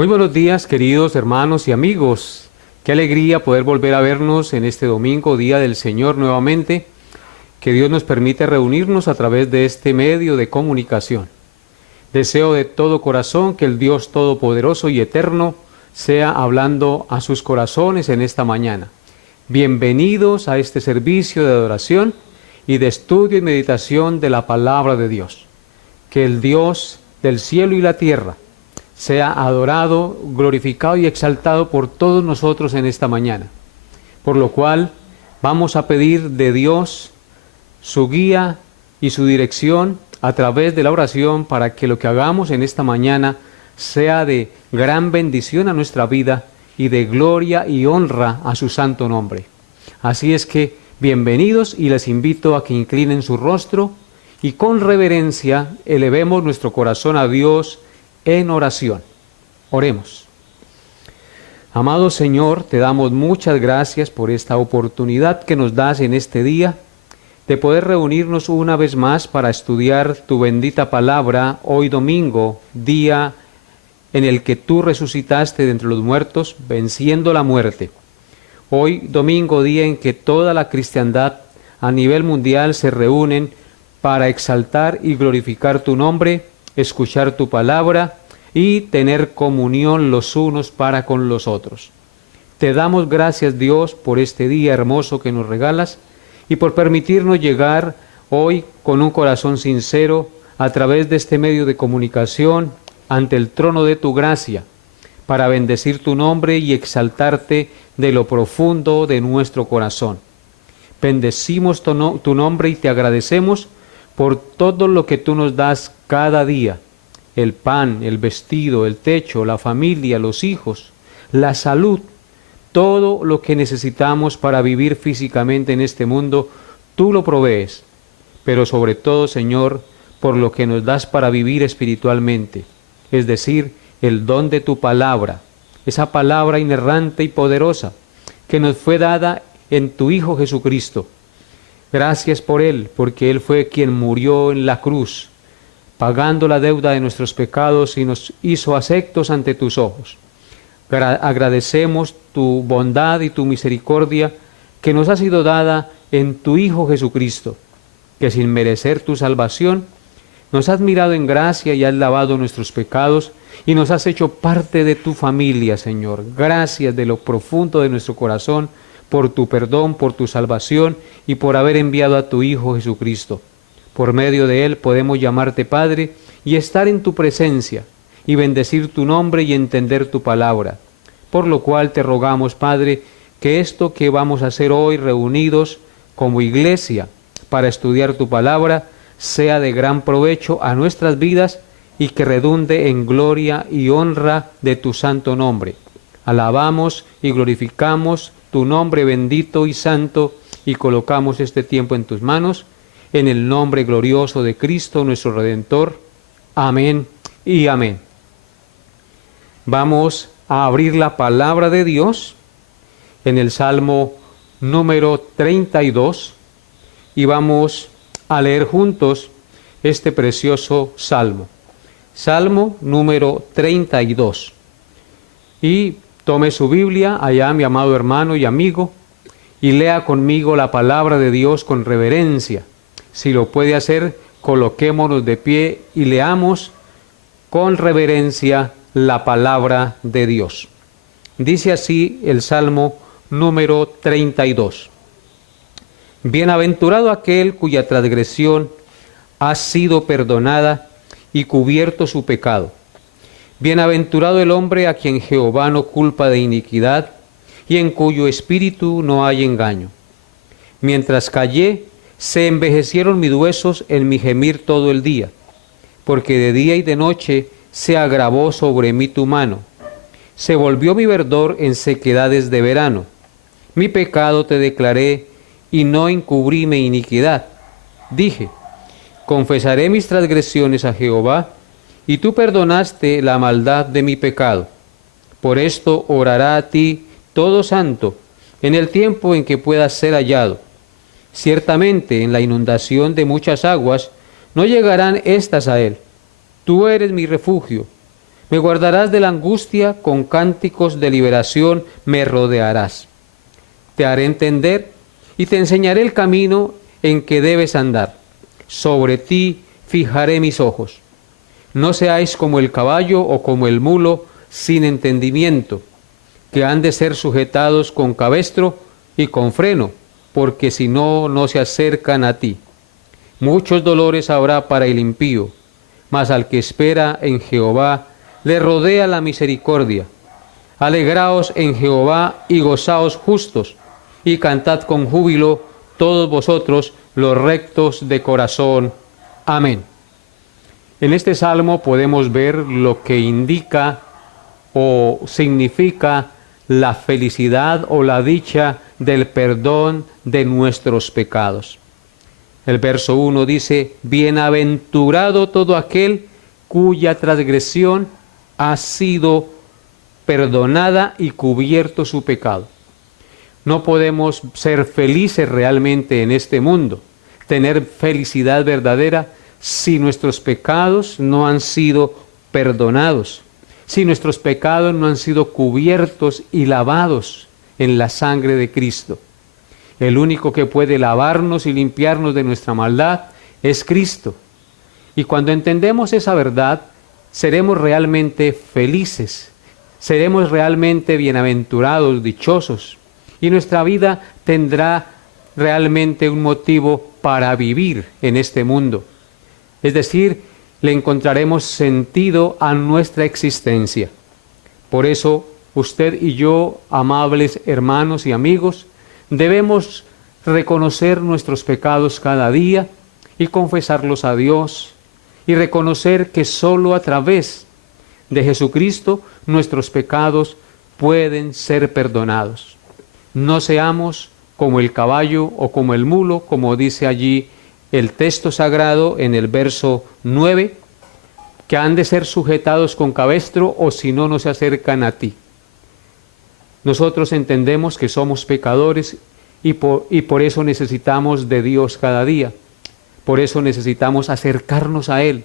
Muy buenos días, queridos hermanos y amigos. Qué alegría poder volver a vernos en este domingo, Día del Señor, nuevamente. Que Dios nos permite reunirnos a través de este medio de comunicación. Deseo de todo corazón que el Dios Todopoderoso y Eterno sea hablando a sus corazones en esta mañana. Bienvenidos a este servicio de adoración y de estudio y meditación de la Palabra de Dios. Que el Dios del cielo y la tierra sea adorado, glorificado y exaltado por todos nosotros en esta mañana. Por lo cual vamos a pedir de Dios su guía y su dirección a través de la oración para que lo que hagamos en esta mañana sea de gran bendición a nuestra vida y de gloria y honra a su santo nombre. Así es que bienvenidos y les invito a que inclinen su rostro y con reverencia elevemos nuestro corazón a Dios en oración. Oremos. Amado Señor, te damos muchas gracias por esta oportunidad que nos das en este día de poder reunirnos una vez más para estudiar tu bendita palabra hoy domingo, día en el que tú resucitaste de entre los muertos, venciendo la muerte. Hoy domingo, día en que toda la cristiandad a nivel mundial se reúnen para exaltar y glorificar tu nombre, escuchar tu palabra y tener comunión los unos para con los otros. Te damos gracias, Dios, por este día hermoso que nos regalas y por permitirnos llegar hoy con un corazón sincero a través de este medio de comunicación ante el trono de tu gracia para bendecir tu nombre y exaltarte de lo profundo de nuestro corazón. Bendecimos tu nombre y te agradecemos por todo lo que tú nos das cada día, el pan, el vestido, el techo, la familia, los hijos, la salud, todo lo que necesitamos para vivir físicamente en este mundo, tú lo provees, pero sobre todo, Señor, por lo que nos das para vivir espiritualmente, es decir, el don de tu palabra, esa palabra inerrante y poderosa que nos fue dada en tu Hijo Jesucristo. Gracias por Él, porque Él fue quien murió en la cruz, pagando la deuda de nuestros pecados y nos hizo aceptos ante tus ojos. Agradecemos tu bondad y tu misericordia que nos ha sido dada en tu Hijo Jesucristo, que sin merecer tu salvación, nos has mirado en gracia y has lavado nuestros pecados y nos has hecho parte de tu familia, Señor. Gracias de lo profundo de nuestro corazón por tu perdón, por tu salvación y por haber enviado a tu Hijo Jesucristo. Por medio de Él podemos llamarte Padre y estar en tu presencia y bendecir tu nombre y entender tu palabra. Por lo cual te rogamos, Padre, que esto que vamos a hacer hoy reunidos como iglesia para estudiar tu palabra sea de gran provecho a nuestras vidas y que redunde en gloria y honra de tu santo nombre. Alabamos y glorificamos tu nombre bendito y santo y colocamos este tiempo en tus manos, en el nombre glorioso de Cristo nuestro Redentor. Amén y amén. Vamos a abrir la palabra de Dios en el Salmo número 32 y vamos a leer juntos este precioso Salmo. Salmo número 32. Y tome su Biblia, allá mi amado hermano y amigo, y lea conmigo la palabra de Dios con reverencia. Si lo puede hacer, coloquémonos de pie y leamos con reverencia la palabra de Dios. Dice así el Salmo número 32. Bienaventurado aquel cuya transgresión ha sido perdonada y cubierto su pecado. Bienaventurado el hombre a quien Jehová no culpa de iniquidad y en cuyo espíritu no hay engaño. Mientras callé, se envejecieron mis huesos en mi gemir todo el día, porque de día y de noche se agravó sobre mí tu mano. Se volvió mi verdor en sequedades de verano. Mi pecado te declaré y no encubrí mi iniquidad. Dije, confesaré mis transgresiones a Jehová, y tú perdonaste la maldad de mi pecado. Por esto orará a ti todo santo, en el tiempo en que puedas ser hallado. Ciertamente en la inundación de muchas aguas no llegarán éstas a él. Tú eres mi refugio. Me guardarás de la angustia, con cánticos de liberación me rodearás. Te haré entender y te enseñaré el camino en que debes andar. Sobre ti fijaré mis ojos. No seáis como el caballo o como el mulo sin entendimiento, que han de ser sujetados con cabestro y con freno, porque si no, no se acercan a ti. Muchos dolores habrá para el impío, mas al que espera en Jehová le rodea la misericordia. Alegraos en Jehová y gozaos justos, y cantad con júbilo todos vosotros los rectos de corazón. Amén. En este salmo podemos ver lo que indica o significa la felicidad o la dicha del perdón de nuestros pecados. El verso 1 dice: bienaventurado todo aquel cuya transgresión ha sido perdonada y cubierto su pecado. No podemos ser felices realmente en este mundo, tener felicidad verdadera, si nuestros pecados no han sido perdonados, si nuestros pecados no han sido cubiertos y lavados en la sangre de Cristo. El único que puede lavarnos y limpiarnos de nuestra maldad es Cristo. Y cuando entendemos esa verdad, seremos realmente felices, seremos realmente bienaventurados, dichosos, y nuestra vida tendrá realmente un motivo para vivir en este mundo. Es decir, le encontraremos sentido a nuestra existencia. Por eso, usted y yo, amables hermanos y amigos, debemos reconocer nuestros pecados cada día y confesarlos a Dios, y reconocer que solo a través de Jesucristo nuestros pecados pueden ser perdonados. No seamos como el caballo o como el mulo, como dice allí el texto sagrado en el verso 9, que han de ser sujetados con cabestro o si no, no se acercan a ti. Nosotros entendemos que somos pecadores y por eso necesitamos de Dios cada día. Por eso necesitamos acercarnos a Él,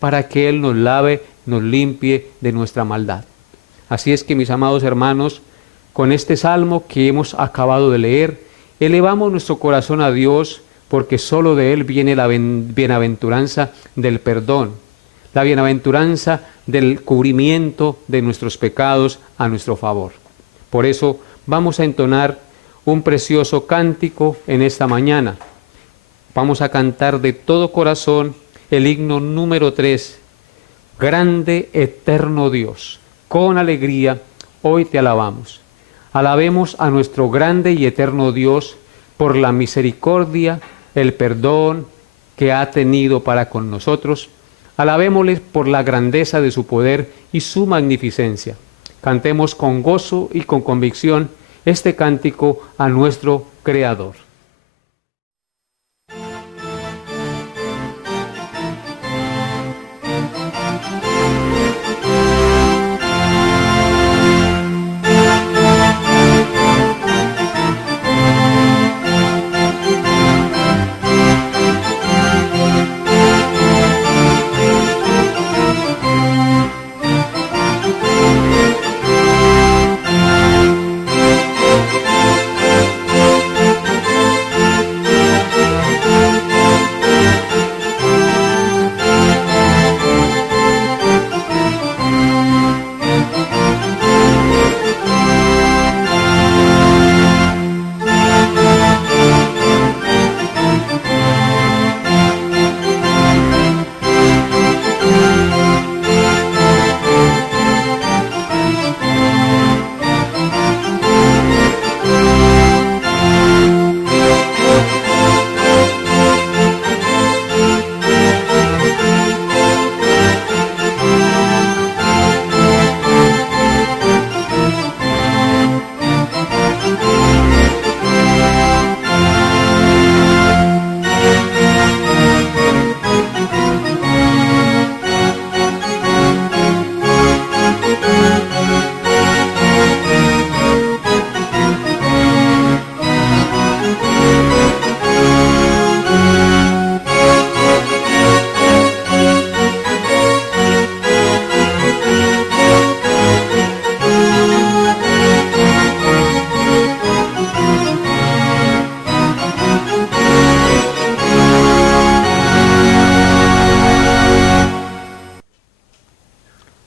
para que Él nos lave, nos limpie de nuestra maldad. Así es que, mis amados hermanos, con este salmo que hemos acabado de leer, elevamos nuestro corazón a Dios, porque solo de Él viene la bienaventuranza del perdón, la bienaventuranza del cubrimiento de nuestros pecados a nuestro favor. Por eso vamos a entonar un precioso cántico en esta mañana. Vamos a cantar de todo corazón el himno número 3, Grande eterno Dios. Con alegría hoy te alabamos. Alabemos a nuestro grande y eterno Dios por la misericordia, el perdón que ha tenido para con nosotros. Alabémosle por la grandeza de su poder y su magnificencia. Cantemos con gozo y con convicción este cántico a nuestro Creador.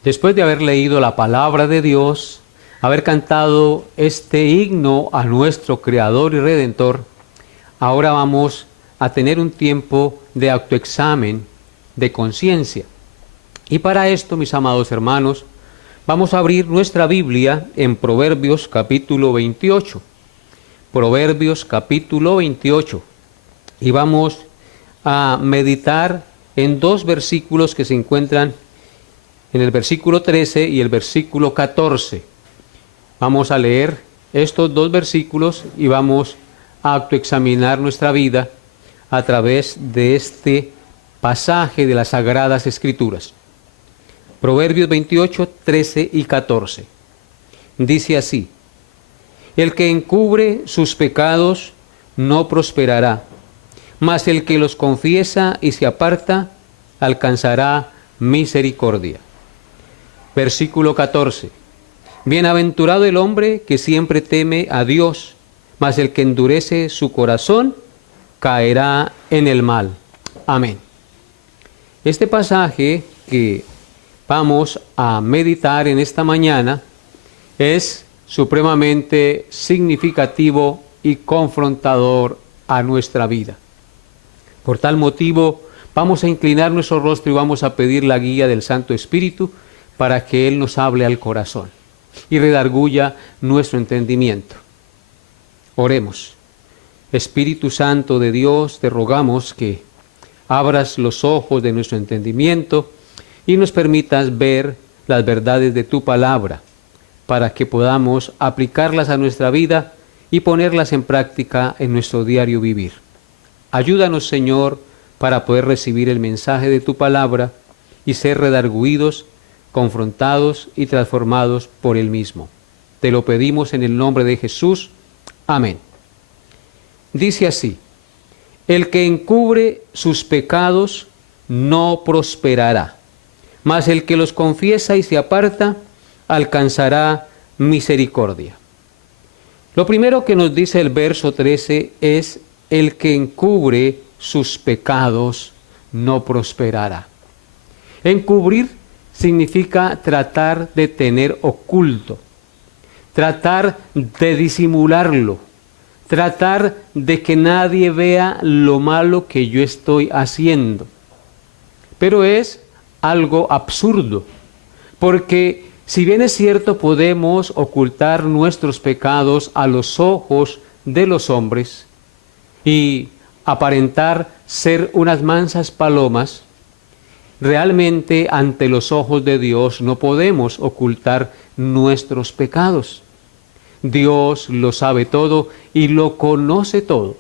Después de haber leído la palabra de Dios, haber cantado este himno a nuestro Creador y Redentor, ahora vamos a tener un tiempo de autoexamen, de conciencia. Y para esto, mis amados hermanos, vamos a abrir nuestra Biblia en Proverbios capítulo 28. Proverbios capítulo 28. Y vamos a meditar en dos versículos que se encuentran en el versículo 13 y el versículo 14. Vamos a leer estos dos versículos y vamos a autoexaminar nuestra vida a través de este pasaje de las Sagradas Escrituras. Proverbios 28, 13 y 14. Dice así: el que encubre sus pecados no prosperará, mas el que los confiesa y se aparta alcanzará misericordia. Versículo 14. Bienaventurado el hombre que siempre teme a Dios, mas el que endurece su corazón caerá en el mal. Amén. Este pasaje que vamos a meditar en esta mañana es supremamente significativo y confrontador a nuestra vida. Por tal motivo, vamos a inclinar nuestro rostro y vamos a pedir la guía del Santo Espíritu para que Él nos hable al corazón y redarguya nuestro entendimiento. Oremos. Espíritu Santo de Dios, te rogamos que abras los ojos de nuestro entendimiento y nos permitas ver las verdades de tu palabra, para que podamos aplicarlas a nuestra vida y ponerlas en práctica en nuestro diario vivir. Ayúdanos, Señor, para poder recibir el mensaje de tu palabra y ser redarguidos, confrontados y transformados por él mismo. Te lo pedimos en el nombre de Jesús. Amén. Dice así: el que encubre sus pecados no prosperará, mas el que los confiesa y se aparta alcanzará misericordia. Lo primero que nos dice el verso 13 es: el que encubre sus pecados no prosperará. Encubrir significa tratar de tener oculto, tratar de disimularlo, tratar de que nadie vea lo malo que yo estoy haciendo. Pero es algo absurdo, porque si bien es cierto podemos ocultar nuestros pecados a los ojos de los hombres y aparentar ser unas mansas palomas, realmente ante los ojos de Dios no podemos ocultar nuestros pecados. Dios lo sabe todo y lo conoce todo.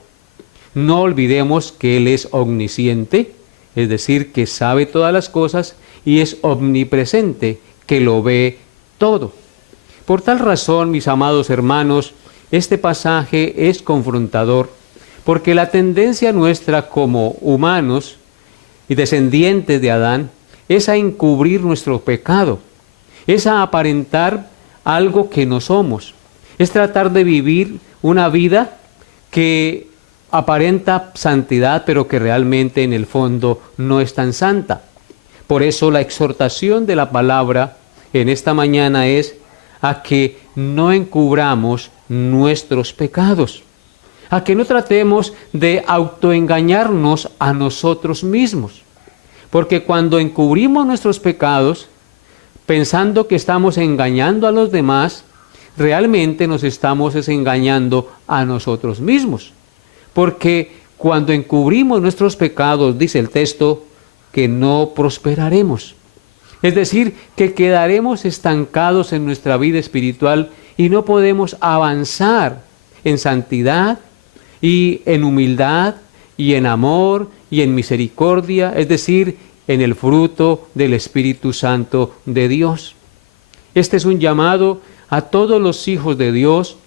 No olvidemos que Él es omnisciente, es decir, que sabe todas las cosas, y es omnipresente, que lo ve todo. Por tal razón, mis amados hermanos, este pasaje es confrontador, porque la tendencia nuestra como humanos y descendientes de Adán es a encubrir nuestro pecado, es a aparentar algo que no somos, es tratar de vivir una vida que aparenta santidad, pero que realmente en el fondo no es tan santa. Por eso la exhortación de la palabra en esta mañana es a que no encubramos nuestros pecados, a que no tratemos de autoengañarnos a nosotros mismos, porque cuando encubrimos nuestros pecados, pensando que estamos engañando a los demás, realmente nos estamos desengañando a nosotros mismos, porque cuando encubrimos nuestros pecados, dice el texto, que no prosperaremos. Es decir, que quedaremos estancados en nuestra vida espiritual y no podemos avanzar en santidad y en humildad y en amor y en misericordia, es decir, en el fruto del Espíritu Santo de Dios. Este es un llamado a todos los hijos de Dios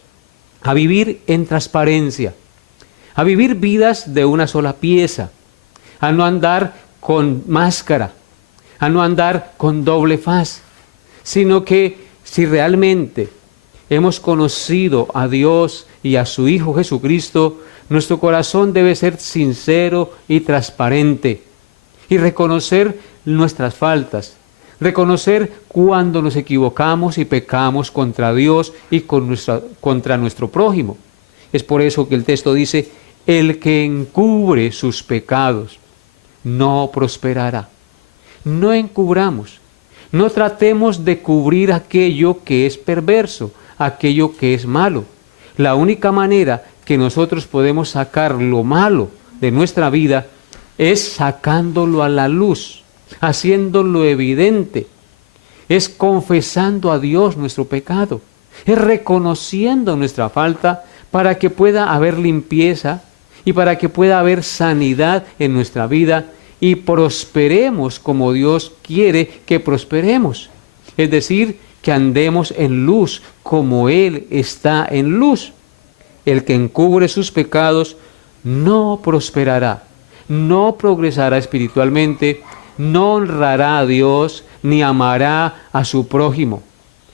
a vivir en transparencia, a vivir vidas de una sola pieza, a no andar con máscara, a no andar con doble faz, sino que si realmente hemos conocido a Dios y a su Hijo Jesucristo, nuestro corazón debe ser sincero y transparente y reconocer nuestras faltas, reconocer cuando nos equivocamos y pecamos contra Dios y contra nuestro prójimo. Es por eso que el texto dice, el que encubre sus pecados no prosperará. No encubramos, no tratemos de cubrir aquello que es perverso, aquello que es malo. La única manera que nosotros podemos sacar lo malo de nuestra vida es sacándolo a la luz, haciéndolo evidente, es confesando a Dios nuestro pecado, es reconociendo nuestra falta para que pueda haber limpieza y para que pueda haber sanidad en nuestra vida y prosperemos como Dios quiere que prosperemos. Es decir, que andemos en luz como Él está en luz. El que encubre sus pecados no prosperará, no progresará espiritualmente, no honrará a Dios ni amará a su prójimo,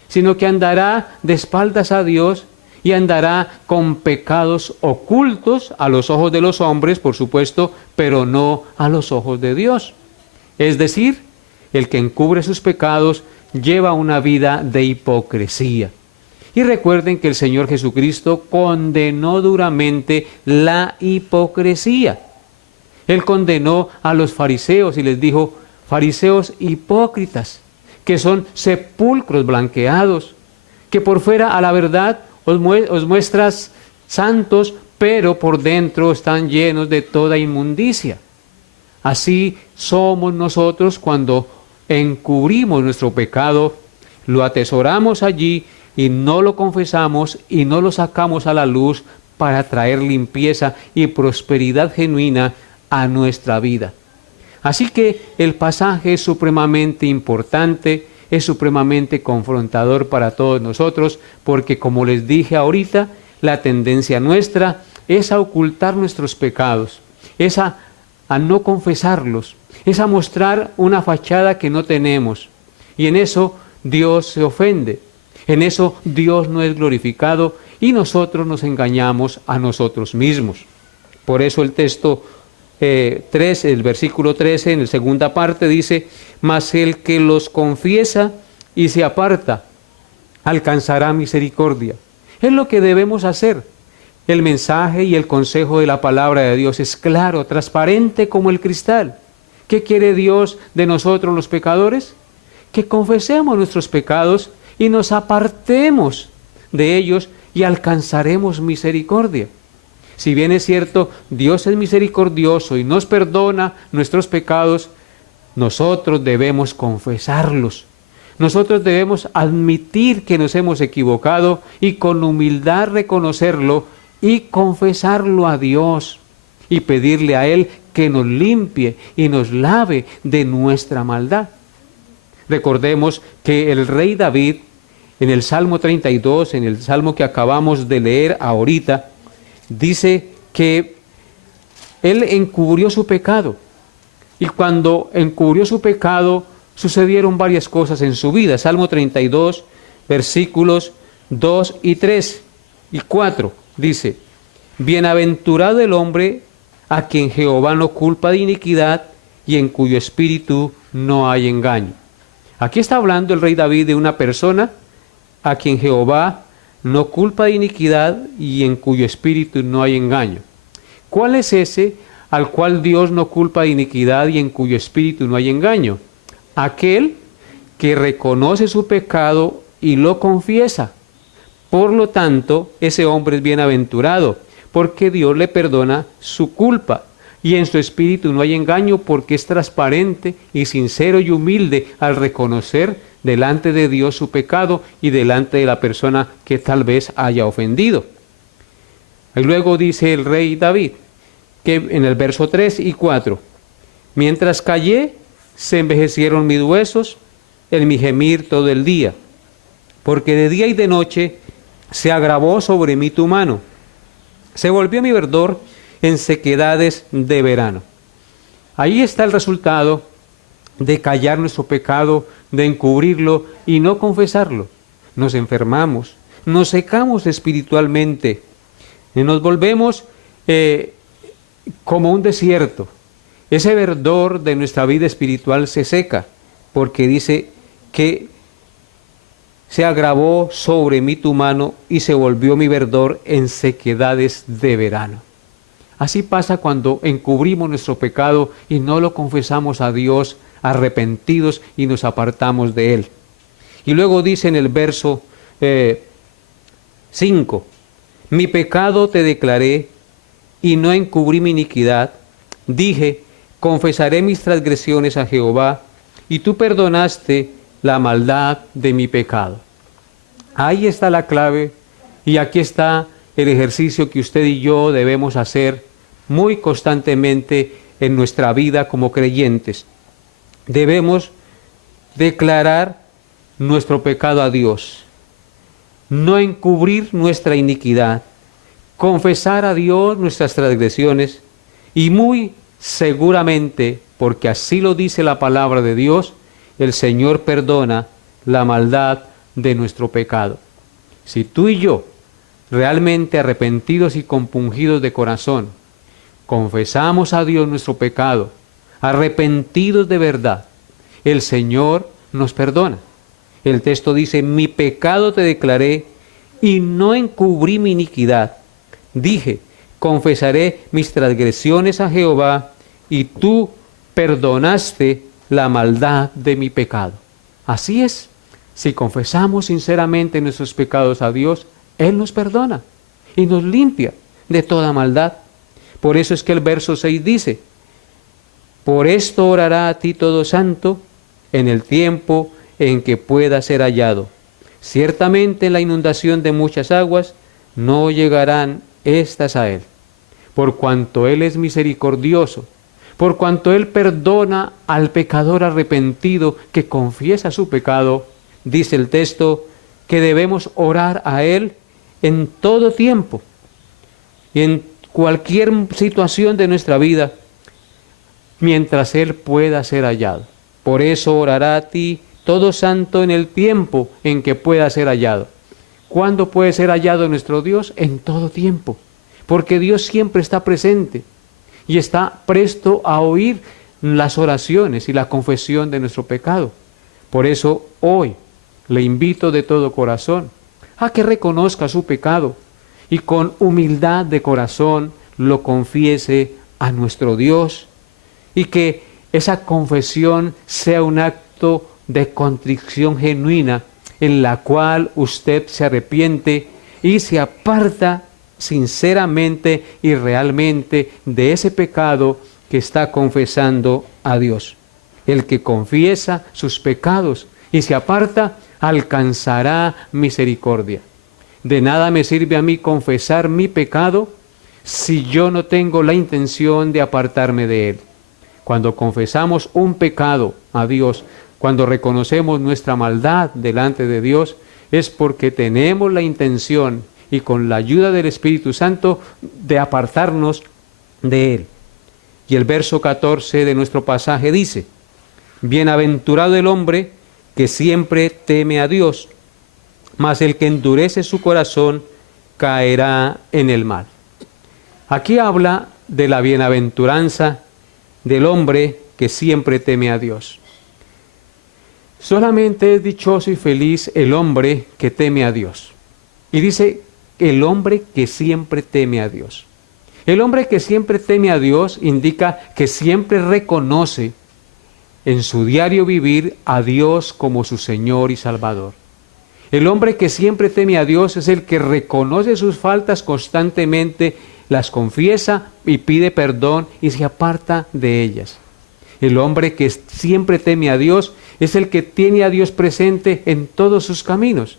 sino que andará de espaldas a Dios y andará con pecados ocultos a los ojos de los hombres, por supuesto, pero no a los ojos de Dios. Es decir, el que encubre sus pecados lleva una vida de hipocresía. Y recuerden que el Señor Jesucristo condenó duramente la hipocresía. Él condenó a los fariseos y les dijo, fariseos hipócritas, que son sepulcros blanqueados, que por fuera a la verdad os muestras santos, pero por dentro están llenos de toda inmundicia. Así somos nosotros cuando encubrimos nuestro pecado, lo atesoramos allí y no lo confesamos y no lo sacamos a la luz para traer limpieza y prosperidad genuina a nuestra vida. Así que el pasaje es supremamente importante, es supremamente confrontador para todos nosotros, porque como les dije ahorita, la tendencia nuestra es a ocultar nuestros pecados, es a no confesarlos, es a mostrar una fachada que no tenemos. Y en eso Dios se ofende, en eso Dios no es glorificado y nosotros nos engañamos a nosotros mismos. Por eso el texto 13, el versículo 13, en la segunda parte dice, mas el que los confiesa y se aparta, alcanzará misericordia. Es lo que debemos hacer. El mensaje y el consejo de la palabra de Dios es claro, transparente como el cristal. ¿Qué quiere Dios de nosotros los pecadores? Que confesemos nuestros pecados y nos apartemos de ellos y alcanzaremos misericordia. Si bien es cierto, Dios es misericordioso y nos perdona nuestros pecados, nosotros debemos confesarlos. Nosotros debemos admitir que nos hemos equivocado y con humildad reconocerlo y confesarlo a Dios y pedirle a Él que nos limpie y nos lave de nuestra maldad. Recordemos que el rey David, en el Salmo 32, en el Salmo que acabamos de leer ahorita, dice que él encubrió su pecado. Y cuando encubrió su pecado, sucedieron varias cosas en su vida. Salmo 32, versículos 2 y 3 y 4, dice, bienaventurado el hombre a quien Jehová no culpa de iniquidad y en cuyo espíritu no hay engaño. Aquí está hablando el rey David de una persona a quien Jehová no culpa de iniquidad y en cuyo espíritu no hay engaño. ¿Cuál es ese al cual Dios no culpa de iniquidad y en cuyo espíritu no hay engaño? Aquel que reconoce su pecado y lo confiesa. Por lo tanto, ese hombre es bienaventurado, porque Dios le perdona su culpa. Y en su espíritu no hay engaño, porque es transparente y sincero y humilde al reconocer delante de Dios su pecado y delante de la persona que tal vez haya ofendido. Y luego dice el rey David, que en el verso 3 y 4, mientras callé, se envejecieron mis huesos en mi gemir todo el día, porque de día y de noche se agravó sobre mí tu mano, se volvió mi verdor en sequedades de verano. Ahí está el resultado de callar nuestro pecado, de encubrirlo y no confesarlo. Nos enfermamos, nos secamos espiritualmente, y nos volvemos como un desierto. Ese verdor de nuestra vida espiritual se seca, porque dice, que se agravó sobre mí tu mano y se volvió mi verdor en sequedades de verano. Así pasa cuando encubrimos nuestro pecado y no lo confesamos a Dios arrepentidos y nos apartamos de Él. Y luego dice en el verso 5, mi pecado te declaré y no encubrí mi iniquidad. Dije, confesaré mis transgresiones a Jehová, y tú perdonaste la maldad de mi pecado. Ahí está la clave y aquí está el ejercicio que usted y yo debemos hacer muy constantemente en nuestra vida como creyentes. Debemos declarar nuestro pecado a Dios, no encubrir nuestra iniquidad, confesar a Dios nuestras transgresiones y muy seguramente, porque así lo dice la palabra de Dios, el Señor perdona la maldad de nuestro pecado. Si tú y yo, realmente arrepentidos y compungidos de corazón, confesamos a Dios nuestro pecado, arrepentidos de verdad, el Señor nos perdona. El texto dice, mi pecado te declaré y no encubrí mi iniquidad. Dije, confesaré mis transgresiones a Jehová y tú perdonaste la maldad de mi pecado. Así es, si confesamos sinceramente nuestros pecados a Dios, Él nos perdona y nos limpia de toda maldad. Por eso es que el verso 6 dice, por esto orará a ti todo santo en el tiempo en que pueda ser hallado. Ciertamente en la inundación de muchas aguas no llegarán estas a Él, por cuanto Él es misericordioso, por cuanto Él perdona al pecador arrepentido que confiesa su pecado. Dice el texto que debemos orar a Él en todo tiempo y en cualquier situación de nuestra vida, mientras Él pueda ser hallado. Por eso orará a ti todo santo en el tiempo en que pueda ser hallado. ¿Cuándo puede ser hallado nuestro Dios? En todo tiempo, porque Dios siempre está presente y está presto a oír las oraciones y la confesión de nuestro pecado. Por eso hoy le invito de todo corazón a que reconozca su pecado y con humildad de corazón lo confiese a nuestro Dios, y que esa confesión sea un acto de contrición genuina en la cual usted se arrepiente y se aparta sinceramente y realmente de ese pecado que está confesando a Dios. El que confiesa sus pecados y se aparta alcanzará misericordia. De nada me sirve a mí confesar mi pecado si yo no tengo la intención de apartarme de él. Cuando confesamos un pecado a Dios, cuando reconocemos nuestra maldad delante de Dios, es porque tenemos la intención y con la ayuda del Espíritu Santo de apartarnos de Él. Y el verso 14 de nuestro pasaje dice, bienaventurado el hombre que siempre teme a Dios, mas el que endurece su corazón caerá en el mal. Aquí habla de la bienaventuranza del hombre que siempre teme a Dios. Solamente es dichoso y feliz el hombre que teme a Dios. Y dice, el hombre que siempre teme a Dios. El hombre que siempre teme a Dios indica que siempre reconoce en su diario vivir a Dios como su Señor y Salvador. El hombre que siempre teme a Dios es el que reconoce sus faltas constantemente, las confiesa y pide perdón y se aparta de ellas. El hombre que siempre teme a Dios es el que tiene a Dios presente en todos sus caminos,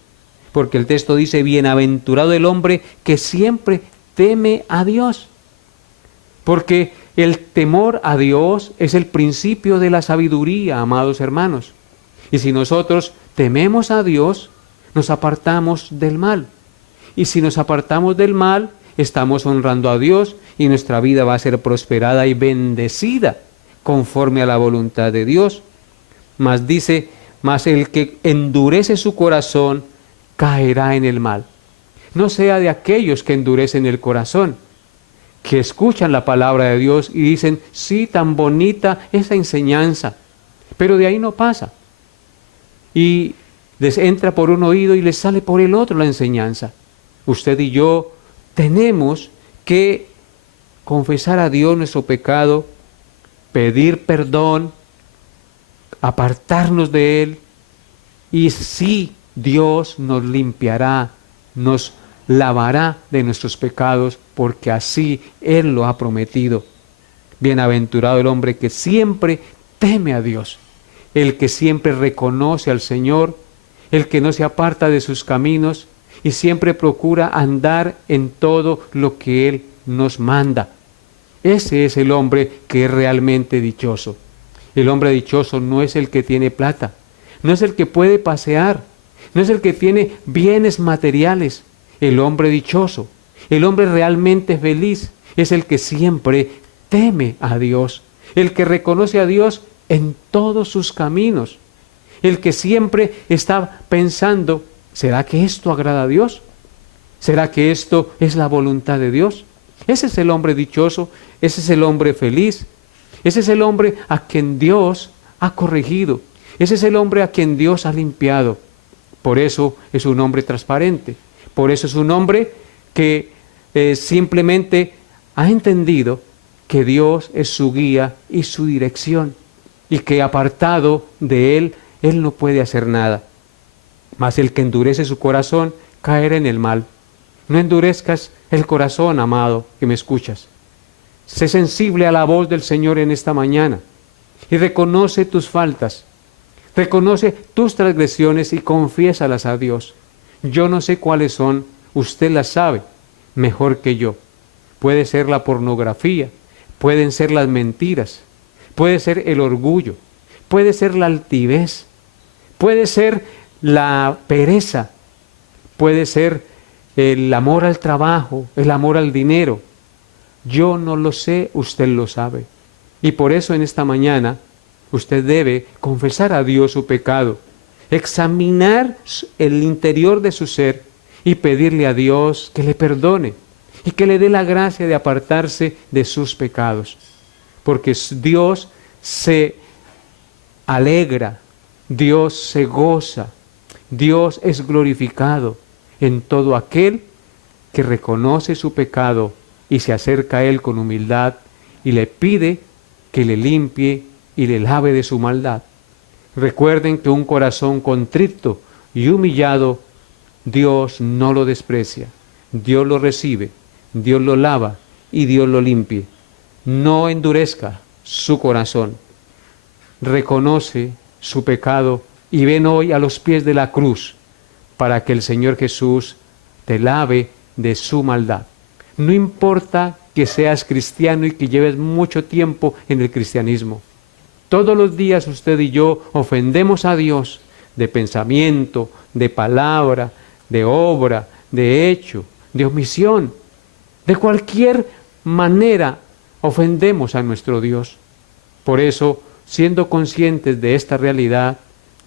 porque el texto dice, bienaventurado el hombre que siempre teme a Dios, porque el temor a Dios es el principio de la sabiduría, amados hermanos. Y si nosotros tememos a Dios, nos apartamos del mal. Y si nos apartamos del mal, estamos honrando a Dios y nuestra vida va a ser prosperada y bendecida conforme a la voluntad de Dios. Mas dice, mas el que endurece su corazón caerá en el mal. No sea de aquellos que endurecen el corazón, que escuchan la palabra de Dios y dicen, sí, tan bonita esa enseñanza, pero de ahí no pasa. y les entra por un oído y les sale por el otro la enseñanza. Usted y yo tenemos que confesar a Dios nuestro pecado, pedir perdón, apartarnos de Él, y sí, Dios nos limpiará, nos lavará de nuestros pecados, porque así Él lo ha prometido. Bienaventurado el hombre que siempre teme a Dios, el que siempre reconoce al Señor, el que no se aparta de sus caminos y siempre procura andar en todo lo que Él nos manda. Ese es el hombre que es realmente dichoso. El hombre dichoso no es el que tiene plata, no es el que puede pasear, no es el que tiene bienes materiales. El hombre dichoso, el hombre realmente feliz, es el que siempre teme a Dios, el que reconoce a Dios en todos sus caminos, el que siempre está pensando, ¿será que esto agrada a Dios? ¿Será que esto es la voluntad de Dios? Ese es el hombre dichoso, ese es el hombre feliz, ese es el hombre a quien Dios ha corregido, ese es el hombre a quien Dios ha limpiado. Por eso es un hombre transparente, por eso es un hombre que simplemente ha entendido que Dios es su guía y su dirección, y que apartado de Él, Él no puede hacer nada. Mas el que endurece su corazón caerá en el mal. No endurezcas el corazón, amado, que me escuchas. Sé sensible a la voz del Señor en esta mañana y reconoce tus faltas, reconoce tus transgresiones y confiésalas a Dios. Yo no sé cuáles son, usted las sabe mejor que yo. Puede ser la pornografía, pueden ser las mentiras, puede ser el orgullo, puede ser la altivez, puede ser la pereza, puede ser el amor al trabajo, el amor al dinero. Yo no lo sé, usted lo sabe. Y por eso en esta mañana usted debe confesar a Dios su pecado, examinar el interior de su ser y pedirle a Dios que le perdone y que le dé la gracia de apartarse de sus pecados. Porque Dios se alegra, Dios se goza, Dios es glorificado en todo aquel que reconoce su pecado y se acerca a Él con humildad y le pide que le limpie y le lave de su maldad. Recuerden que un corazón contrito y humillado, Dios no lo desprecia, Dios lo recibe, Dios lo lava y Dios lo limpie. No endurezca su corazón, reconoce su pecado y ven hoy a los pies de la cruz para que el Señor Jesús te lave de su maldad. No importa que seas cristiano y que lleves mucho tiempo en el cristianismo. Todos los días usted y yo ofendemos a Dios de pensamiento, de palabra, de obra, de hecho, de omisión. De cualquier manera ofendemos a nuestro Dios. Por eso, siendo conscientes de esta realidad,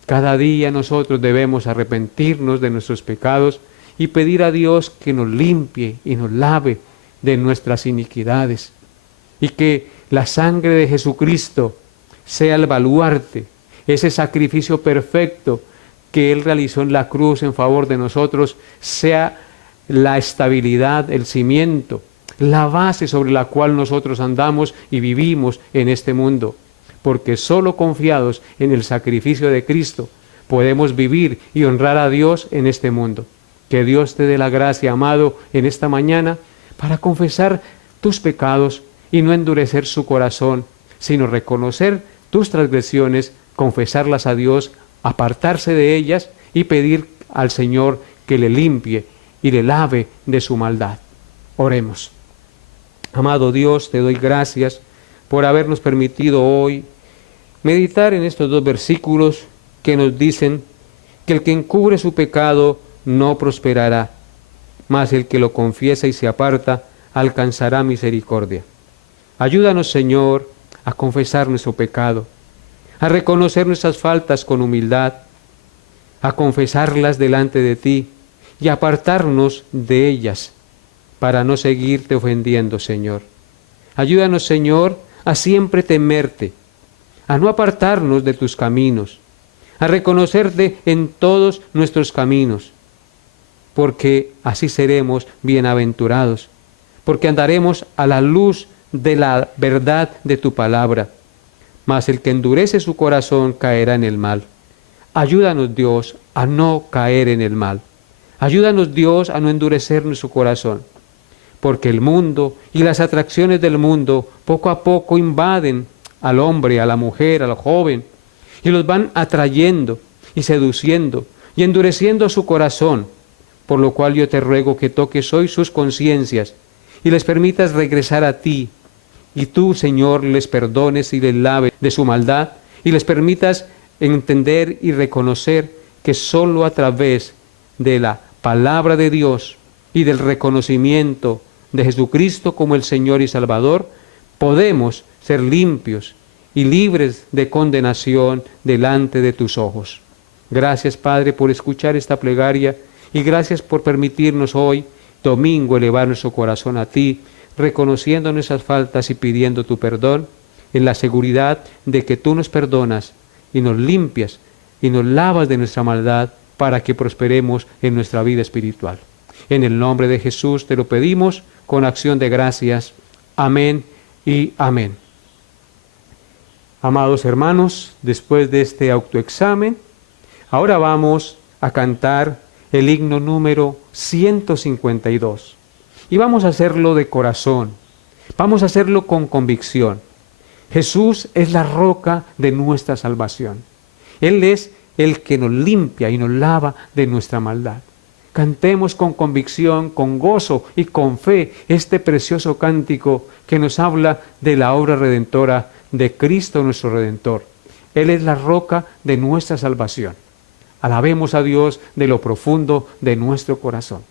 cada día nosotros debemos arrepentirnos de nuestros pecados y pedir a Dios que nos limpie y nos lave de nuestras iniquidades. Y que la sangre de Jesucristo sea el baluarte, ese sacrificio perfecto que Él realizó en la cruz en favor de nosotros, sea la estabilidad, el cimiento, la base sobre la cual nosotros andamos y vivimos en este mundo. Porque solo confiados en el sacrificio de Cristo podemos vivir y honrar a Dios en este mundo. Que Dios te dé la gracia, amado, en esta mañana para confesar tus pecados y no endurecer su corazón, sino reconocer tus transgresiones, confesarlas a Dios, apartarse de ellas y pedir al Señor que le limpie y le lave de su maldad. Oremos. Amado Dios, te doy gracias por habernos permitido hoy meditar en estos dos versículos que nos dicen que el que encubre su pecado no prosperará, mas el que lo confiesa y se aparta alcanzará misericordia. Ayúdanos, Señor, a confesar nuestro pecado, a reconocer nuestras faltas con humildad, a confesarlas delante de ti y apartarnos de ellas para no seguirte ofendiendo, Señor. Ayúdanos, Señor, a siempre temerte, a no apartarnos de tus caminos, a reconocerte en todos nuestros caminos, porque así seremos bienaventurados, porque andaremos a la luz de la verdad de tu palabra. Mas el que endurece su corazón caerá en el mal. Ayúdanos, Dios, a no caer en el mal. Ayúdanos, Dios, a no endurecer nuestro corazón, porque el mundo y las atracciones del mundo poco a poco invaden al hombre, a la mujer, al joven, y los van atrayendo y seduciendo y endureciendo su corazón, por lo cual yo te ruego que toques hoy sus conciencias y les permitas regresar a ti, y tú, Señor, les perdones y les laves de su maldad, y les permitas entender y reconocer que sólo a través de la palabra de Dios y del reconocimiento de Jesucristo como el Señor y Salvador, podemos ser limpios y libres de condenación delante de tus ojos. Gracias, Padre, por escuchar esta plegaria, y gracias por permitirnos hoy, domingo, elevar nuestro corazón a ti, reconociendo nuestras faltas y pidiendo tu perdón, en la seguridad de que tú nos perdonas y nos limpias y nos lavas de nuestra maldad para que prosperemos en nuestra vida espiritual. En el nombre de Jesús te lo pedimos con acción de gracias. Amén y amén. Amados hermanos, después de este autoexamen, ahora vamos a cantar el himno número 152. Y vamos a hacerlo de corazón, vamos a hacerlo con convicción. Jesús es la roca de nuestra salvación. Él es el que nos limpia y nos lava de nuestra maldad. Cantemos con convicción, con gozo y con fe este precioso cántico que nos habla de la obra redentora de Cristo nuestro Redentor. Él es la roca de nuestra salvación. Alabemos a Dios de lo profundo de nuestro corazón.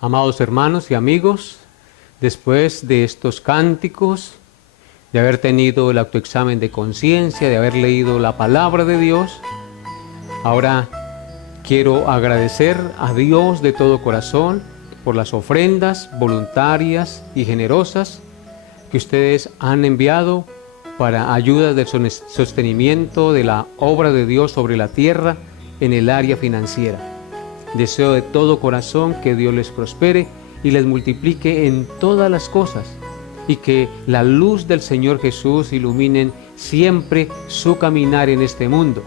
Amados hermanos y amigos, después de estos cánticos, de haber tenido el autoexamen de conciencia, de haber leído la palabra de Dios, ahora quiero agradecer a Dios de todo corazón por las ofrendas voluntarias y generosas que ustedes han enviado para ayuda del sostenimiento de la obra de Dios sobre la tierra en el área financiera. Deseo de todo corazón que Dios les prospere y les multiplique en todas las cosas, y que la luz del Señor Jesús iluminen siempre su caminar en este mundo,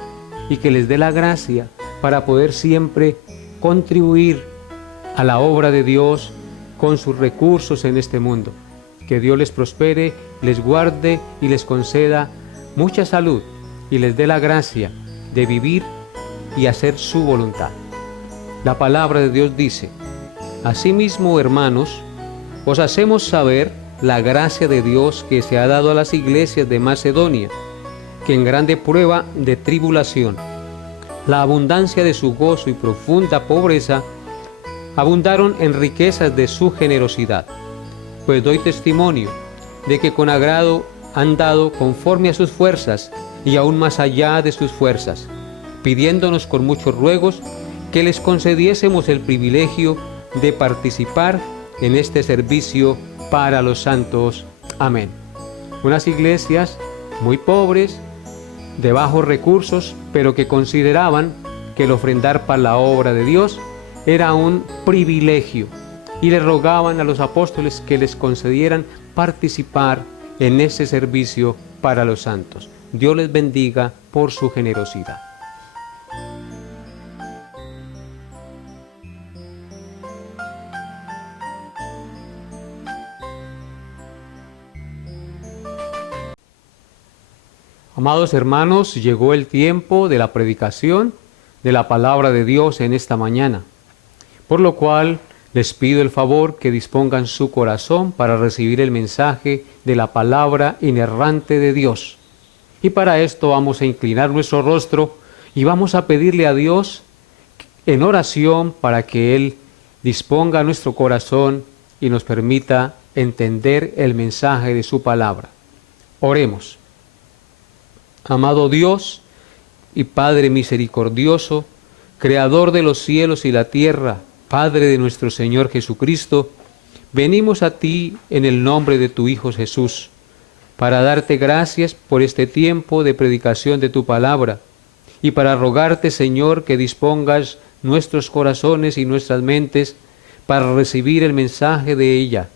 y que les dé la gracia para poder siempre contribuir a la obra de Dios con sus recursos en este mundo. Que Dios les prospere, les guarde y les conceda mucha salud y les dé la gracia de vivir y hacer su voluntad. La palabra de Dios dice: asimismo, hermanos, os hacemos saber la gracia de Dios que se ha dado a las iglesias de Macedonia, que en grande prueba de tribulación, la abundancia de su gozo y profunda pobreza abundaron en riquezas de su generosidad. Pues doy testimonio de que con agrado han dado conforme a sus fuerzas y aún más allá de sus fuerzas, pidiéndonos con muchos ruegos que les concediésemos el privilegio de participar en este servicio para los santos. Amén. Unas iglesias muy pobres, de bajos recursos, pero que consideraban que el ofrendar para la obra de Dios era un privilegio, y le rogaban a los apóstoles que les concedieran participar en ese servicio para los santos. Dios les bendiga por su generosidad. Amados hermanos, llegó el tiempo de la predicación de la palabra de Dios en esta mañana, por lo cual les pido el favor que dispongan su corazón para recibir el mensaje de la palabra inerrante de Dios. Y para esto vamos a inclinar nuestro rostro y vamos a pedirle a Dios en oración para que Él disponga nuestro corazón y nos permita entender el mensaje de su palabra. Oremos. Amado Dios y Padre misericordioso, Creador de los cielos y la tierra, Padre de nuestro Señor Jesucristo, venimos a ti en el nombre de tu Hijo Jesús, para darte gracias por este tiempo de predicación de tu palabra, y para rogarte, Señor, que dispongas nuestros corazones y nuestras mentes para recibir el mensaje de ella.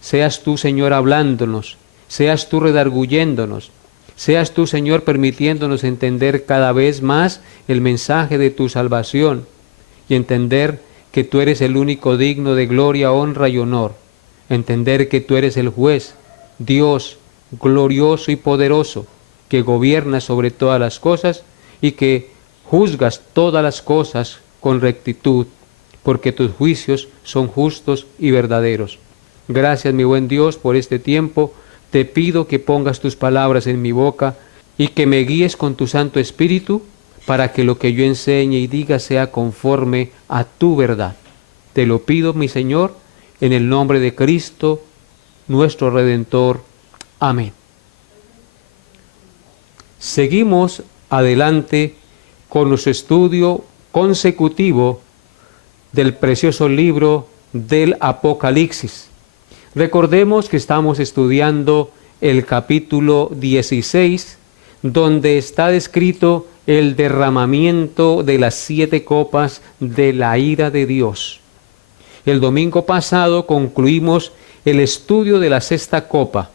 Seas tú, Señor, hablándonos, seas tú redarguyéndonos, seas tú, Señor, permitiéndonos entender cada vez más el mensaje de tu salvación y entender que tú eres el único digno de gloria, honra y honor. Entender que tú eres el juez, Dios glorioso y poderoso, que gobierna sobre todas las cosas y que juzgas todas las cosas con rectitud, porque tus juicios son justos y verdaderos. Gracias, mi buen Dios, por este tiempo. Te pido que pongas tus palabras en mi boca y que me guíes con tu Santo Espíritu para que lo que yo enseñe y diga sea conforme a tu verdad. Te lo pido, mi Señor, en el nombre de Cristo, nuestro Redentor. Amén. Seguimos adelante con nuestro estudio consecutivo del precioso libro del Apocalipsis. Recordemos que estamos estudiando el capítulo 16, donde está descrito el derramamiento de las 7 copas de la ira de Dios. El domingo pasado concluimos el estudio de la 6ª copa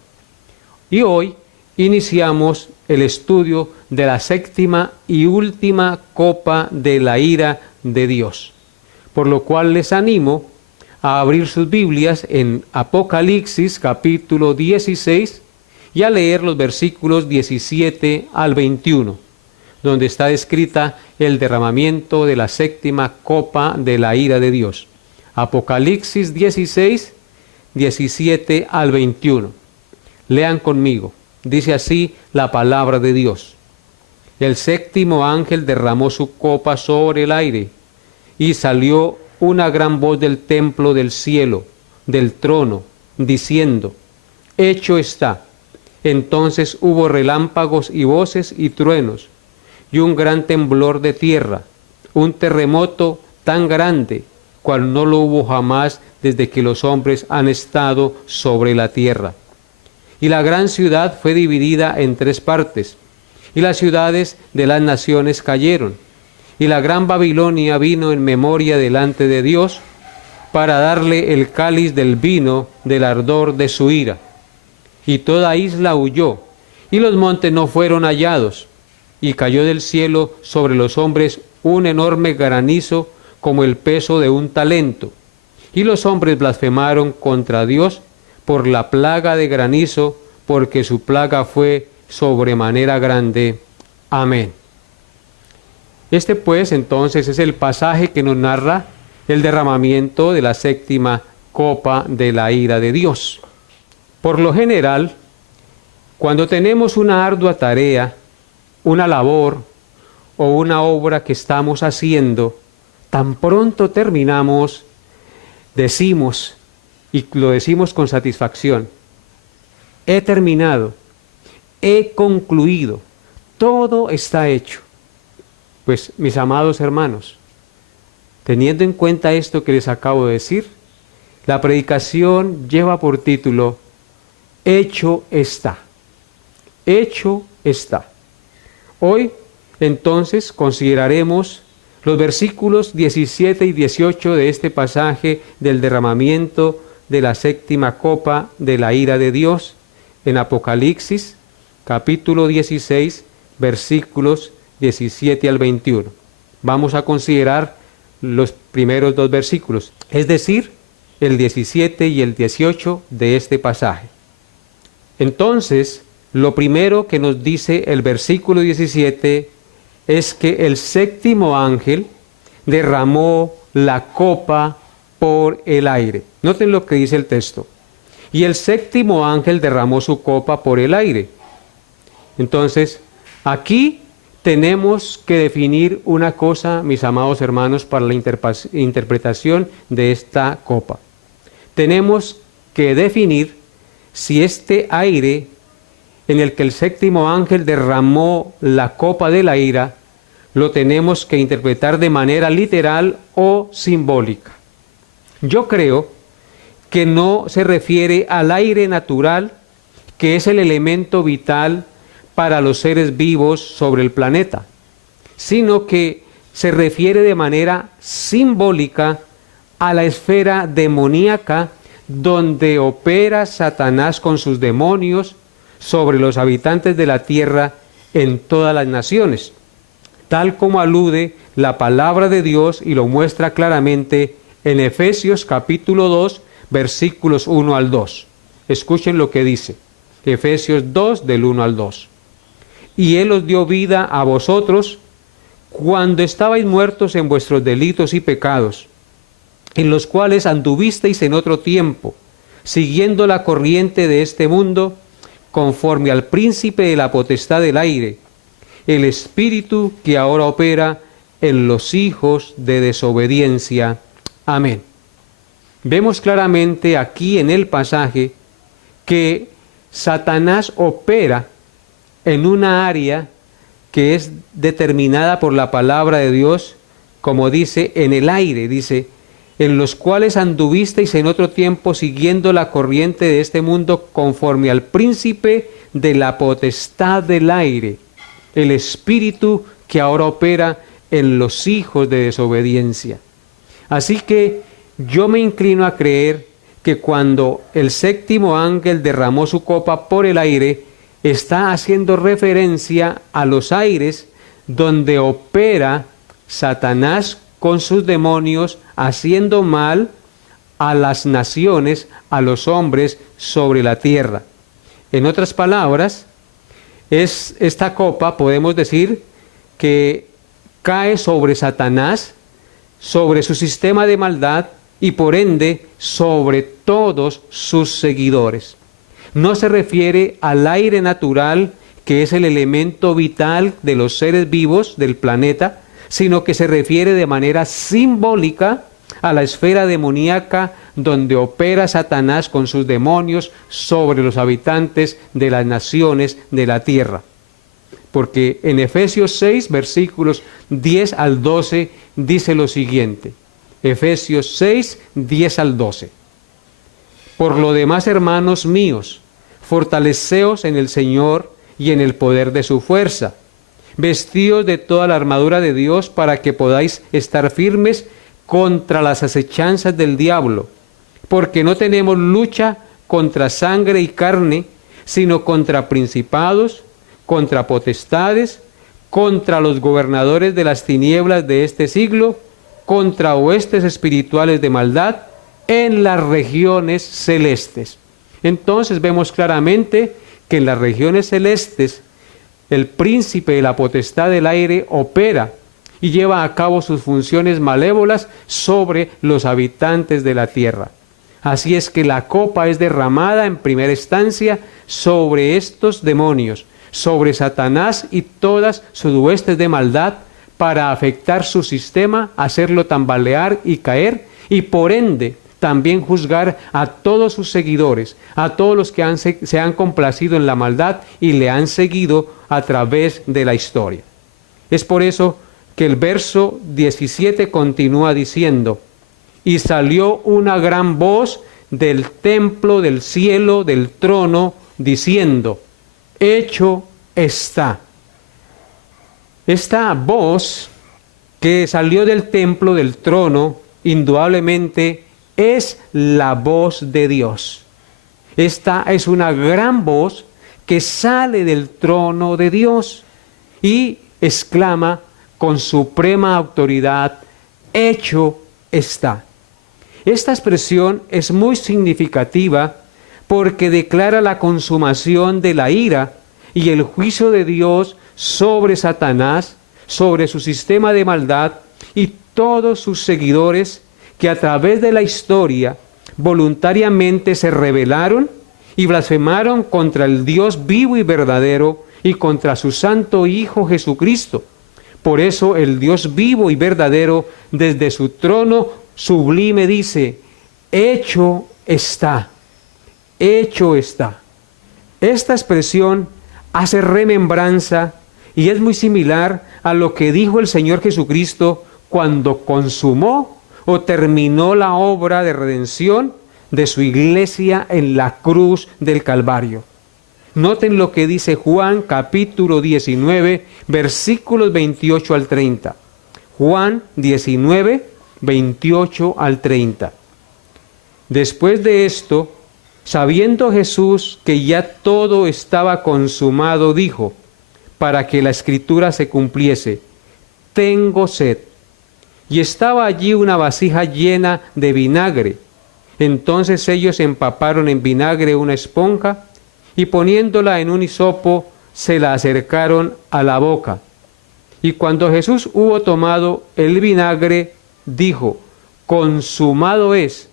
y hoy iniciamos el estudio de la 7ª y última copa de la ira de Dios, por lo cual les animo a abrir sus Biblias en Apocalipsis capítulo 16 y a leer los versículos 17 al 21, donde está descrita el derramamiento de la 7ª copa de la ira de Dios. Apocalipsis 16, 17 al 21. Lean conmigo. Dice así la palabra de Dios. El 7º ángel derramó su copa sobre el aire y salió una gran voz del templo del cielo, del trono, diciendo: hecho está. Entonces hubo relámpagos y voces y truenos, y un gran temblor de tierra, un terremoto tan grande, cual no lo hubo jamás desde que los hombres han estado sobre la tierra. Y la gran ciudad fue dividida en 3 partes, y las ciudades de las naciones cayeron. Y la gran Babilonia vino en memoria delante de Dios para darle el cáliz del vino del ardor de su ira. Y toda isla huyó, y los montes no fueron hallados. Y cayó del cielo sobre los hombres un enorme granizo como el peso de un talento. Y los hombres blasfemaron contra Dios por la plaga de granizo, porque su plaga fue sobremanera grande. Amén. Este pues entonces es el pasaje que nos narra el derramamiento de la séptima copa de la ira de Dios. Por lo general, cuando tenemos una ardua tarea, una labor o una obra que estamos haciendo, tan pronto terminamos, decimos, y lo decimos con satisfacción: he terminado, he concluido, todo está hecho. Pues, mis amados hermanos, teniendo en cuenta esto que les acabo de decir, la predicación lleva por título: hecho está. Hecho está. Hoy, entonces, consideraremos los versículos 17 y 18 de este pasaje del derramamiento de la séptima copa de la ira de Dios en Apocalipsis, capítulo 16, versículos 17 al 21. Vamos a considerar los primeros dos versículos, es decir, el 17 y el 18 de este pasaje. Entonces, lo primero que nos dice el versículo 17 es que el séptimo ángel derramó la copa por el aire. Noten lo que dice el texto. Y el séptimo ángel derramó su copa por el aire. Entonces, aquí tenemos que definir una cosa, mis amados hermanos, para la interpretación de esta copa. Tenemos que definir si este aire en el que el séptimo ángel derramó la copa de la ira, lo tenemos que interpretar de manera literal o simbólica. Yo creo que no se refiere al aire natural, que es el elemento vital para los seres vivos sobre el planeta, sino que se refiere de manera simbólica a la esfera demoníaca donde opera Satanás con sus demonios sobre los habitantes de la tierra en todas las naciones, tal como alude la palabra de Dios y lo muestra claramente en Efesios capítulo 2, versículos 1 al 2. Escuchen lo que dice, Efesios 2, del 1 al 2. Y Él os dio vida a vosotros cuando estabais muertos en vuestros delitos y pecados, en los cuales anduvisteis en otro tiempo, siguiendo la corriente de este mundo, conforme al príncipe de la potestad del aire, el espíritu que ahora opera en los hijos de desobediencia. Amén. Vemos claramente aquí en el pasaje que Satanás opera en una área que es determinada por la palabra de Dios, como dice, en el aire, dice, en los cuales anduvisteis en otro tiempo siguiendo la corriente de este mundo conforme al príncipe de la potestad del aire, el espíritu que ahora opera en los hijos de desobediencia. Así que yo me inclino a creer que cuando el séptimo ángel derramó su copa por el aire, está haciendo referencia a los aires donde opera Satanás con sus demonios, haciendo mal a las naciones, a los hombres sobre la tierra. En otras palabras, esta copa, podemos decir, que cae sobre Satanás, sobre su sistema de maldad y por ende sobre todos sus seguidores. No se refiere al aire natural, que es el elemento vital de los seres vivos del planeta, sino que se refiere de manera simbólica a la esfera demoníaca donde opera Satanás con sus demonios sobre los habitantes de las naciones de la tierra. Porque en Efesios 6, versículos 10 al 12, dice lo siguiente. Efesios 6, 10 al 12. Por lo demás, hermanos míos, fortaleceos en el Señor y en el poder de su fuerza. Vestíos de toda la armadura de Dios para que podáis estar firmes contra las acechanzas del diablo, porque no tenemos lucha contra sangre y carne, sino contra principados, contra potestades, contra los gobernadores de las tinieblas de este siglo, contra huestes espirituales de maldad en las regiones celestes. Entonces vemos claramente que en las regiones celestes el príncipe de la potestad del aire opera y lleva a cabo sus funciones malévolas sobre los habitantes de la tierra. Así es que la copa es derramada en primera instancia sobre estos demonios, sobre Satanás y todas sus huestes de maldad, para afectar su sistema, hacerlo tambalear y caer, y por ende también juzgar a todos sus seguidores, a todos los que se han complacido en la maldad y le han seguido a través de la historia. Es por eso que el verso 17 continúa diciendo: y salió una gran voz del templo, del cielo, del trono, diciendo: hecho está. Esta voz que salió del templo, del trono, indudablemente es la voz de Dios. Esta es una gran voz que sale del trono de Dios y exclama con suprema autoridad: hecho está. Esta expresión es muy significativa porque declara la consumación de la ira y el juicio de Dios sobre Satanás, sobre su sistema de maldad y todos sus seguidores que a través de la historia voluntariamente se rebelaron y blasfemaron contra el Dios vivo y verdadero y contra su santo Hijo Jesucristo. Por eso el Dios vivo y verdadero desde su trono sublime dice: hecho está, hecho está. Esta expresión hace remembranza y es muy similar a lo que dijo el Señor Jesucristo cuando consumó o terminó la obra de redención de su iglesia en la cruz del Calvario. Noten lo que dice Juan capítulo 19, versículos 28 al 30. Juan 19, 28 al 30. Después de esto, sabiendo Jesús que ya todo estaba consumado, dijo, para que la escritura se cumpliese: tengo sed. Y estaba allí una vasija llena de vinagre. Entonces ellos empaparon en vinagre una esponja y poniéndola en un hisopo se la acercaron a la boca. Y cuando Jesús hubo tomado el vinagre, dijo: consumado es.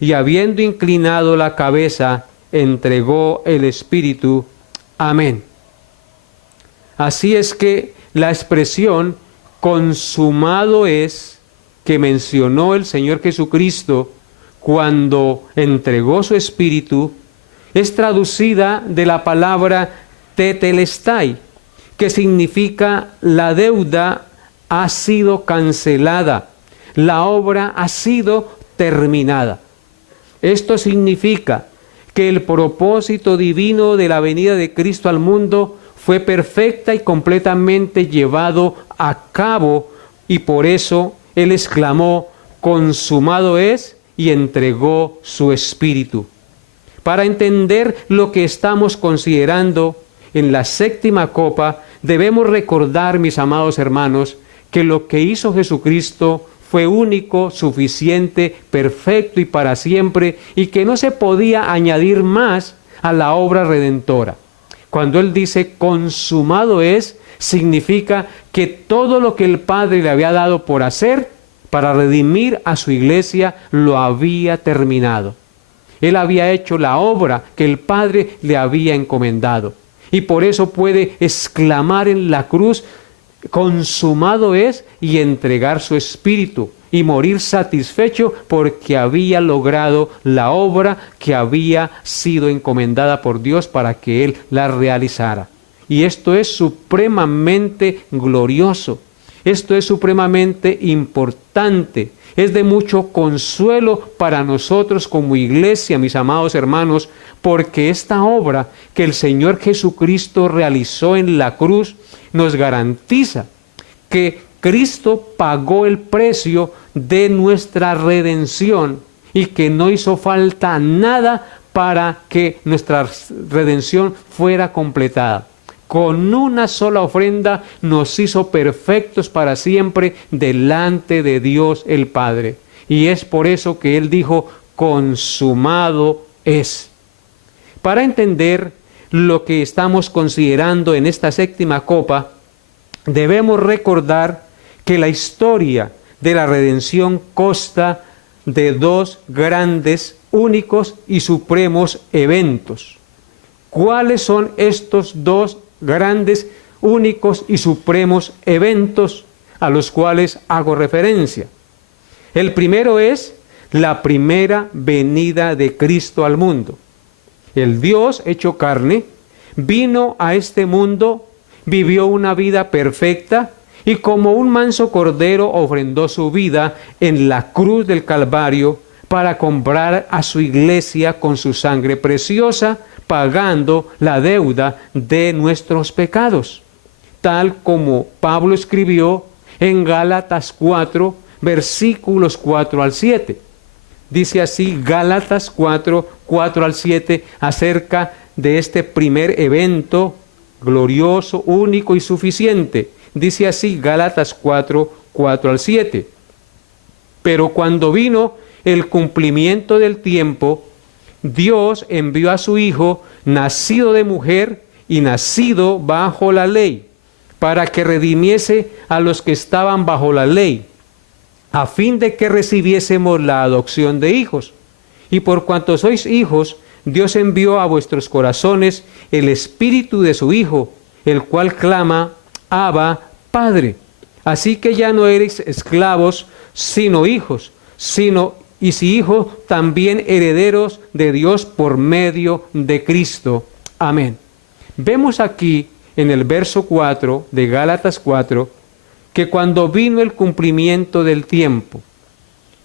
Y habiendo inclinado la cabeza, entregó el espíritu. Amén. Así es que la expresión consumado es, que mencionó el Señor Jesucristo cuando entregó su espíritu, es traducida de la palabra tetelestai, que significa la deuda ha sido cancelada, la obra ha sido terminada. Esto significa que el propósito divino de la venida de Cristo al mundo fue perfecta y completamente llevado a cabo, y por eso Él exclamó: consumado es, y entregó su espíritu. Para entender lo que estamos considerando en la séptima copa, debemos recordar, mis amados hermanos, que lo que hizo Jesucristo fue único, suficiente, perfecto y para siempre, y que no se podía añadir más a la obra redentora. Cuando Él dice consumado es, significa que todo lo que el Padre le había dado por hacer para redimir a su iglesia lo había terminado. Él había hecho la obra que el Padre le había encomendado. Y por eso puede exclamar en la cruz: consumado es, y entregar su espíritu y morir satisfecho porque había logrado la obra que había sido encomendada por Dios para que Él la realizara. Y esto es supremamente glorioso, esto es supremamente importante, es de mucho consuelo para nosotros como iglesia, mis amados hermanos, porque esta obra que el Señor Jesucristo realizó en la cruz nos garantiza que Cristo pagó el precio de nuestra redención y que no hizo falta nada para que nuestra redención fuera completada. Con una sola ofrenda nos hizo perfectos para siempre delante de Dios el Padre. Y es por eso que Él dijo: consumado es. Para entender lo que estamos considerando en esta séptima copa, debemos recordar que la historia de la redención consta de dos grandes, únicos y supremos eventos. ¿Cuáles son estos dos grandes, únicos y supremos eventos a los cuales hago referencia? El primero es la primera venida de Cristo al mundo. El Dios hecho carne vino a este mundo, vivió una vida perfecta y como un manso cordero ofrendó su vida en la cruz del Calvario para comprar a su iglesia con su sangre preciosa, pagando la deuda de nuestros pecados, tal como Pablo escribió en Gálatas 4, versículos 4 al 7. Dice así Gálatas 4, 4 al 7, acerca de este primer evento glorioso, único y suficiente. Dice así Gálatas 4, 4 al 7. Pero cuando vino el cumplimiento del tiempo, Dios envió a su Hijo, nacido de mujer y nacido bajo la ley, para que redimiese a los que estaban bajo la ley, a fin de que recibiésemos la adopción de hijos. Y por cuanto sois hijos, Dios envió a vuestros corazones el Espíritu de su Hijo, el cual clama, Abba, Padre. Así que ya no eres esclavos, sino hijos, y si hijos, también herederos de Dios por medio de Cristo. Amén. Vemos aquí en el verso 4 de Gálatas 4, que cuando vino el cumplimiento del tiempo,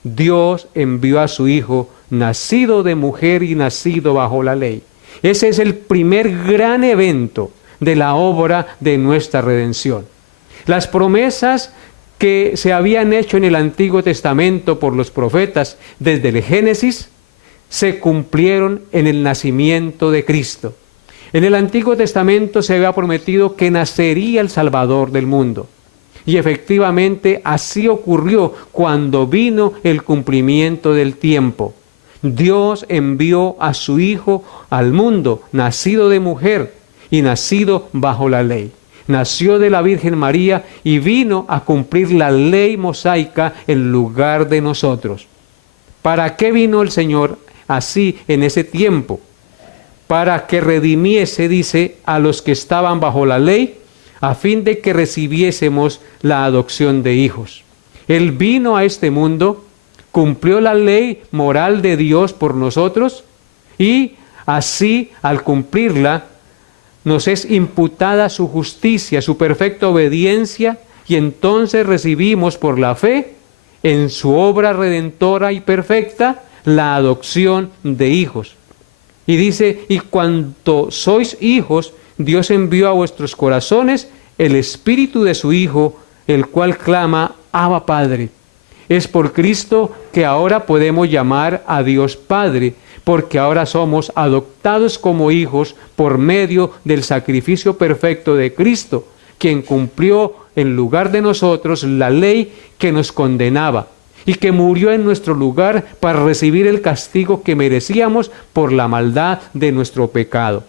Dios envió a su Hijo, nacido de mujer y nacido bajo la ley. Ese es el primer gran evento de la obra de nuestra redención. Las promesas que se habían hecho en el Antiguo Testamento por los profetas desde el Génesis, se cumplieron en el nacimiento de Cristo. En el Antiguo Testamento se había prometido que nacería el Salvador del mundo. Y efectivamente así ocurrió cuando vino el cumplimiento del tiempo. Dios envió a su Hijo al mundo, nacido de mujer y nacido bajo la ley. Nació de la Virgen María y vino a cumplir la ley mosaica en lugar de nosotros. ¿Para qué vino el Señor así en ese tiempo? Para que redimiese, dice, a los que estaban bajo la ley, a fin de que recibiésemos la adopción de hijos. Él vino a este mundo, cumplió la ley moral de Dios por nosotros y así, al cumplirla, nos es imputada su justicia, su perfecta obediencia, y entonces recibimos por la fe en su obra redentora y perfecta la adopción de hijos. Y dice, y cuando sois hijos, Dios envió a vuestros corazones el Espíritu de su Hijo, el cual clama, Abba Padre. Es por Cristo que ahora podemos llamar a Dios Padre, porque ahora somos adoptados como hijos por medio del sacrificio perfecto de Cristo, quien cumplió en lugar de nosotros la ley que nos condenaba y que murió en nuestro lugar para recibir el castigo que merecíamos por la maldad de nuestro pecado.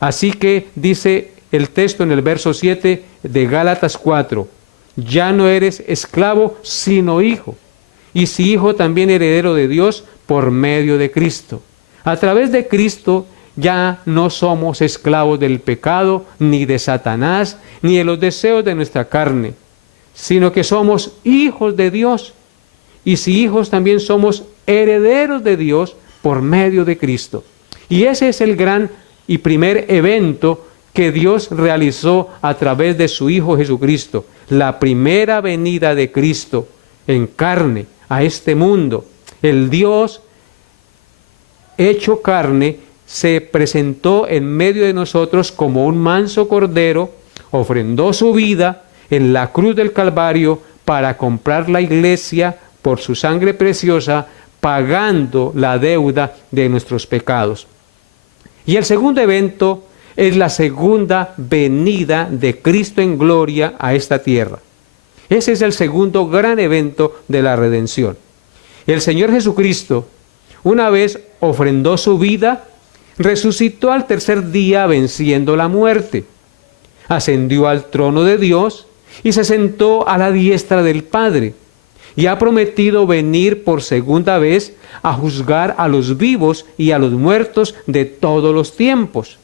Así que dice el texto en el verso 7 de Gálatas 4, ya no eres esclavo sino hijo, y si hijo también heredero de Dios por medio de Cristo. A través de Cristo ya no somos esclavos del pecado, ni de Satanás, ni de los deseos de nuestra carne, sino que somos hijos de Dios. Y si hijos también somos herederos de Dios por medio de Cristo. Y ese es el gran y primer evento que Dios realizó a través de su Hijo Jesucristo. La primera venida de Cristo en carne a este mundo. El Dios hecho carne se presentó en medio de nosotros como un manso cordero, ofrendó su vida en la cruz del Calvario para comprar la iglesia por su sangre preciosa, pagando la deuda de nuestros pecados. Y el segundo evento es la segunda venida de Cristo en gloria a esta tierra. Ese es el segundo gran evento de la redención. El Señor Jesucristo, una vez ofrendó su vida, resucitó al tercer día venciendo la muerte, ascendió al trono de Dios y se sentó a la diestra del Padre, y ha prometido venir por segunda vez a juzgar a los vivos y a los muertos de todos los tiempos.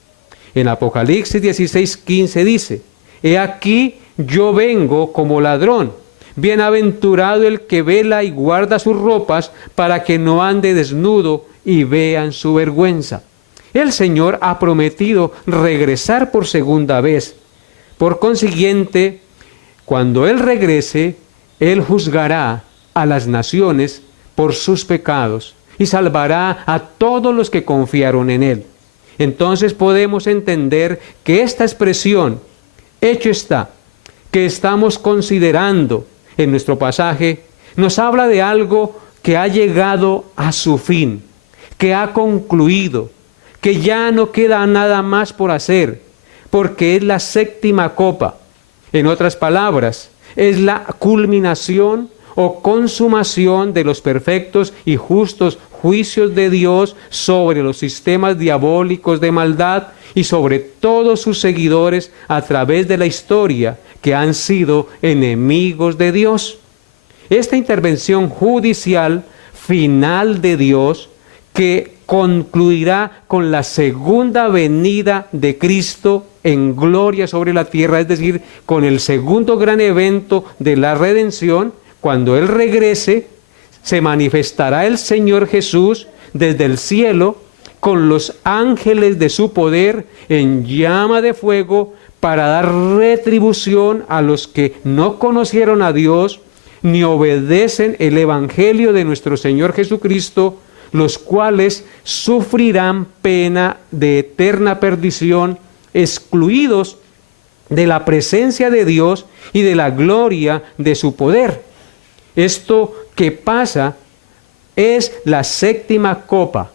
En Apocalipsis 16:15 dice: He aquí yo vengo como ladrón. Bienaventurado el que vela y guarda sus ropas para que no ande desnudo y vean su vergüenza. El Señor ha prometido regresar por segunda vez. Por consiguiente, cuando Él regrese, Él juzgará a las naciones por sus pecados y salvará a todos los que confiaron en Él. Entonces podemos entender que esta expresión, hecho está, que estamos considerando en nuestro pasaje, nos habla de algo que ha llegado a su fin, que ha concluido, que ya no queda nada más por hacer, porque es la séptima copa. En otras palabras, es la culminación o consumación de los perfectos y justos juicios de Dios sobre los sistemas diabólicos de maldad y sobre todos sus seguidores a través de la historia que han sido enemigos de Dios. Esta intervención judicial final de Dios, que concluirá con la segunda venida de Cristo en gloria sobre la tierra, es decir, con el segundo gran evento de la redención. Cuando Él regrese, se manifestará el Señor Jesús desde el cielo con los ángeles de su poder en llama de fuego para dar retribución a los que no conocieron a Dios ni obedecen el Evangelio de nuestro Señor Jesucristo, los cuales sufrirán pena de eterna perdición, excluidos de la presencia de Dios y de la gloria de su poder. Esto que pasa es la séptima copa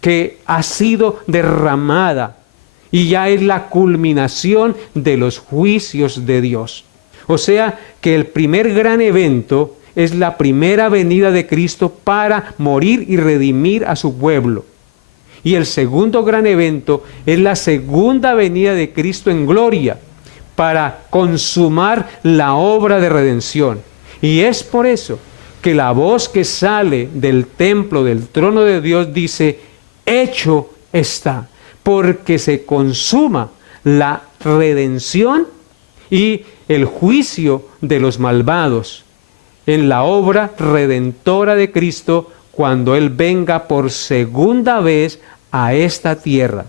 que ha sido derramada y ya es la culminación de los juicios de Dios. O sea que el primer gran evento es la primera venida de Cristo para morir y redimir a su pueblo. Y el segundo gran evento es la segunda venida de Cristo en gloria para consumar la obra de redención. Y es por eso que la voz que sale del templo, del trono de Dios, dice: hecho está, porque se consuma la redención y el juicio de los malvados en la obra redentora de Cristo cuando Él venga por segunda vez a esta tierra.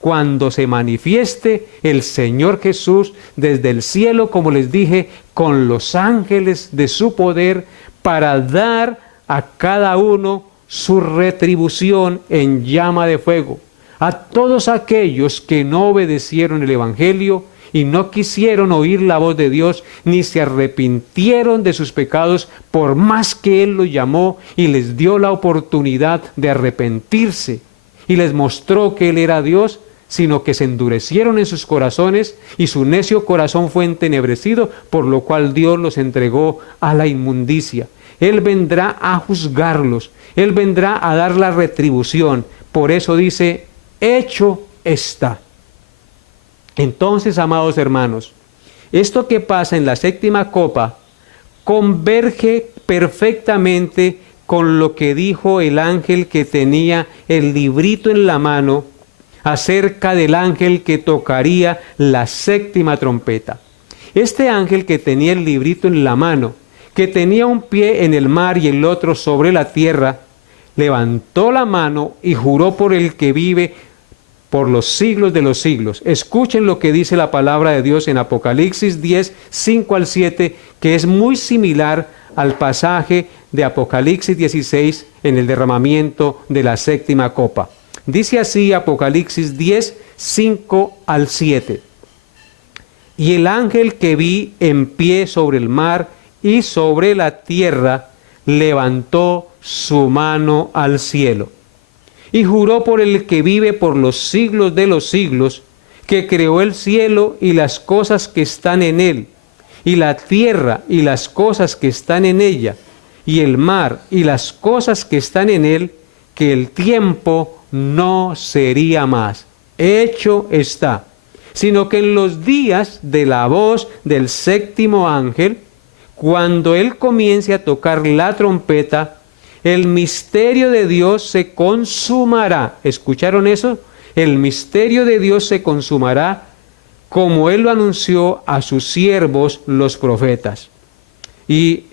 Cuando se manifieste el Señor Jesús desde el cielo, como les dije, con los ángeles de su poder, para dar a cada uno su retribución en llama de fuego. A todos aquellos que no obedecieron el Evangelio y no quisieron oír la voz de Dios, ni se arrepintieron de sus pecados, por más que Él los llamó y les dio la oportunidad de arrepentirse y les mostró que Él era Dios, sino que se endurecieron en sus corazones y su necio corazón fue entenebrecido, por lo cual Dios los entregó a la inmundicia. Él vendrá a juzgarlos, Él vendrá a dar la retribución. Por eso dice: hecho está. Entonces, amados hermanos, esto que pasa en la séptima copa converge perfectamente con lo que dijo el ángel que tenía el librito en la mano acerca del ángel que tocaría la séptima trompeta. Este ángel que tenía el librito en la mano, que tenía un pie en el mar y el otro sobre la tierra, levantó la mano y juró por el que vive por los siglos de los siglos. Escuchen lo que dice la palabra de Dios en Apocalipsis 10, 5 al 7, que es muy similar al pasaje de Apocalipsis 16 en el derramamiento de la séptima copa. Dice así Apocalipsis 10, 5 al 7. Y el ángel que vi en pie sobre el mar y sobre la tierra levantó su mano al cielo y juró por el que vive por los siglos de los siglos, que creó el cielo y las cosas que están en él, y la tierra y las cosas que están en ella, y el mar y las cosas que están en él, que el tiempo no sería más. Hecho está. Sino que en los días de la voz del séptimo ángel, cuando él comience a tocar la trompeta, el misterio de Dios se consumará. ¿Escucharon eso? El misterio de Dios se consumará como él lo anunció a sus siervos los profetas. Y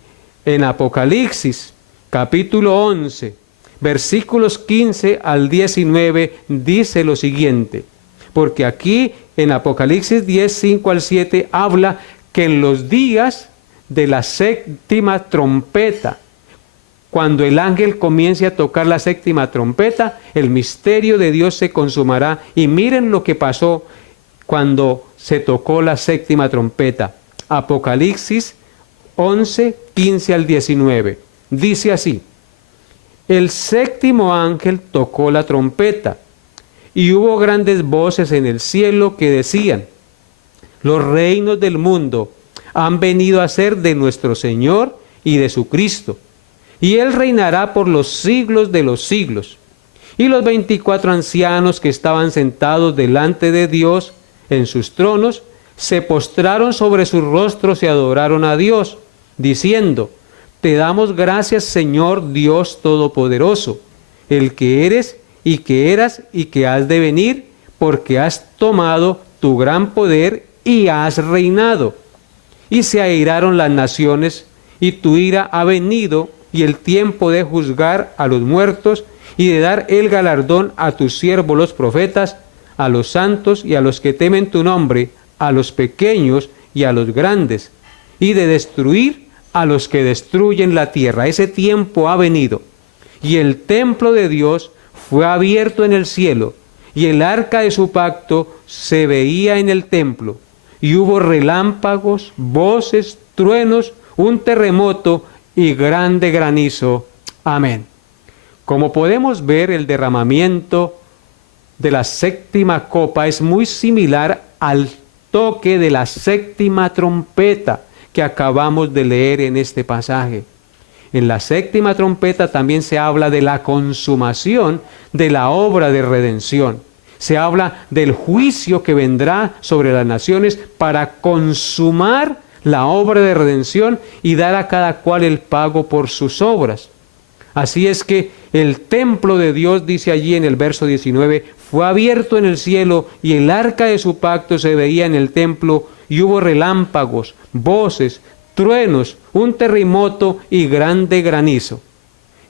en Apocalipsis, capítulo 11, versículos 15 al 19, dice lo siguiente. Porque aquí en Apocalipsis 10, 5 al 7, habla que en los días de la séptima trompeta, cuando el ángel comience a tocar la séptima trompeta, el misterio de Dios se consumará. Y miren lo que pasó cuando se tocó la séptima trompeta. Apocalipsis 11, 15 al 19. Dice así: el séptimo ángel tocó la trompeta, y hubo grandes voces en el cielo que decían: los reinos del mundo han venido a ser de nuestro Señor y de su Cristo, y él reinará por los siglos de los siglos. Y los 24 ancianos que estaban sentados delante de Dios en sus tronos, se postraron sobre sus rostros y adoraron a Dios, diciendo: te damos gracias, Señor Dios Todopoderoso, el que eres y que eras y que has de venir, porque has tomado tu gran poder y has reinado. Y se airaron las naciones, y tu ira ha venido, y el tiempo de juzgar a los muertos, y de dar el galardón a tus siervos los profetas, a los santos y a los que temen tu nombre, a los pequeños y a los grandes, y de destruir a los que destruyen la tierra. Ese tiempo ha venido. Y el templo de Dios fue abierto en el cielo, y el arca de su pacto se veía en el templo. Y hubo relámpagos, voces, truenos, un terremoto y grande granizo. Amén. Como podemos ver, el derramamiento de la séptima copa es muy similar al toque de la séptima trompeta que acabamos de leer en este pasaje. En la séptima trompeta también se habla de la consumación de la obra de redención. Se habla del juicio que vendrá sobre las naciones para consumar la obra de redención y dar a cada cual el pago por sus obras. Así es que el templo de Dios, dice allí en el verso 19, fue abierto en el cielo y el arca de su pacto se veía en el templo, y hubo relámpagos, voces, truenos, un terremoto y grande granizo.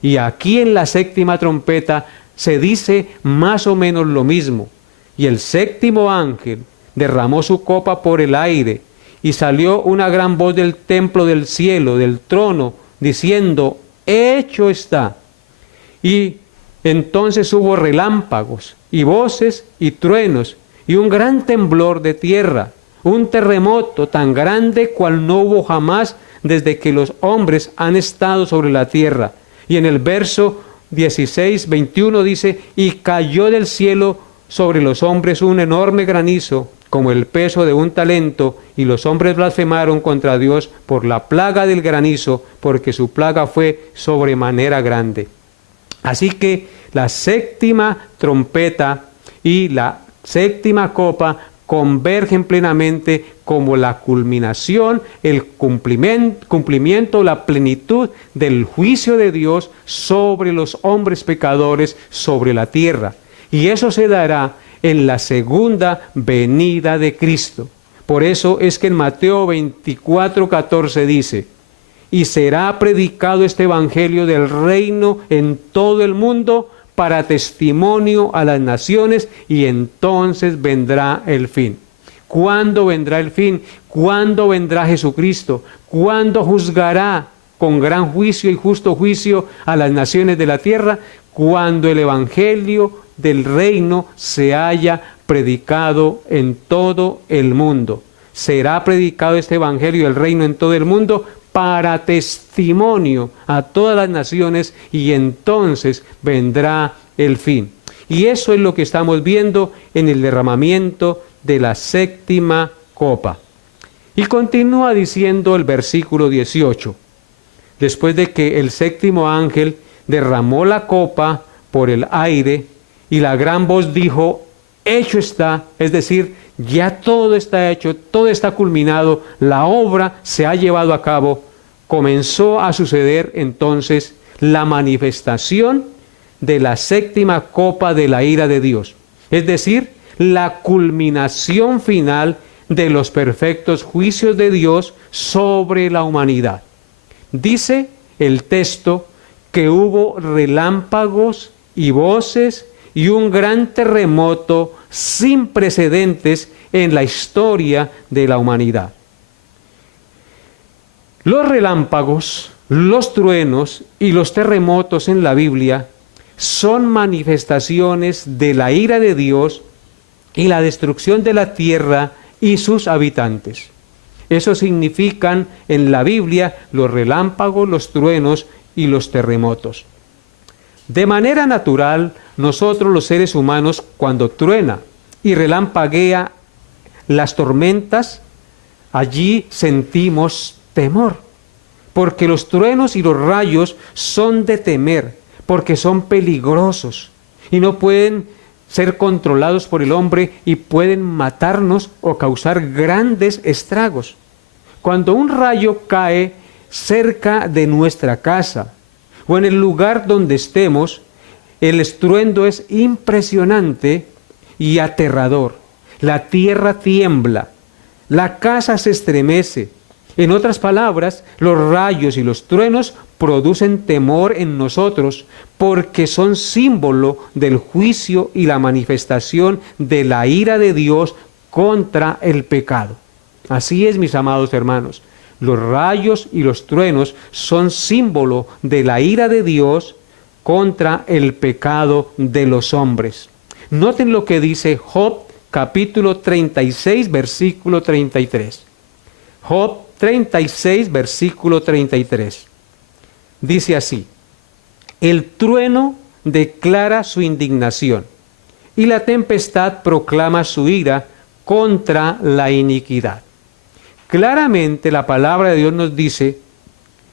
Y aquí en la séptima trompeta se dice más o menos lo mismo. Y el séptimo ángel derramó su copa por el aire, y salió una gran voz del templo del cielo, del trono, diciendo: hecho está. Y entonces hubo relámpagos, y voces, y truenos, y un gran temblor de tierra, un terremoto tan grande cual no hubo jamás desde que los hombres han estado sobre la tierra. Y en el verso 16, 21 dice: y cayó del cielo sobre los hombres un enorme granizo, como el peso de un talento, y los hombres blasfemaron contra Dios por la plaga del granizo, porque su plaga fue sobremanera grande. Así que la séptima trompeta y la séptima copa convergen plenamente como la culminación, el cumplimiento, la plenitud del juicio de Dios sobre los hombres pecadores, sobre la tierra. Y eso se dará en la segunda venida de Cristo. Por eso es que en Mateo 24, 14 dice: y será predicado este evangelio del reino en todo el mundo para testimonio a las naciones, y entonces vendrá el fin. ¿Cuándo vendrá el fin? ¿Cuándo vendrá Jesucristo? ¿Cuándo juzgará con gran juicio y justo juicio a las naciones de la tierra? Cuando el evangelio del reino se haya predicado en todo el mundo. Será predicado este evangelio del reino en todo el mundo para testimonio a todas las naciones, y entonces vendrá el fin. Y eso es lo que estamos viendo en el derramamiento de la séptima copa. Y continúa diciendo el versículo 18. Después de que el séptimo ángel derramó la copa por el aire, y la gran voz dijo, hecho está, es decir, ya todo está hecho, todo está culminado, la obra se ha llevado a cabo. Comenzó a suceder entonces la manifestación de la séptima copa de la ira de Dios, es decir, la culminación final de los perfectos juicios de Dios sobre la humanidad. Dice el texto que hubo relámpagos y voces y un gran terremoto sin precedentes en la historia de la humanidad. Los relámpagos, los truenos y los terremotos en la Biblia son manifestaciones de la ira de Dios y la destrucción de la tierra y sus habitantes. Eso significan en la Biblia los relámpagos, los truenos y los terremotos. De manera natural, nosotros los seres humanos, cuando truena y relampaguea las tormentas, allí sentimos temor, porque los truenos y los rayos son de temer, porque son peligrosos y no pueden ser controlados por el hombre y pueden matarnos o causar grandes estragos. Cuando un rayo cae cerca de nuestra casa o en el lugar donde estemos, el estruendo es impresionante y aterrador. La tierra tiembla, la casa se estremece. En otras palabras, los rayos y los truenos producen temor en nosotros porque son símbolo del juicio y la manifestación de la ira de Dios contra el pecado. Así es, mis amados hermanos, los rayos y los truenos son símbolo de la ira de Dios contra el pecado de los hombres. Noten lo que dice Job capítulo 36, versículo 33. Job 36, versículo 33. Dice así: el trueno declara su indignación y la tempestad proclama su ira contra la iniquidad. Claramente la palabra de Dios nos dice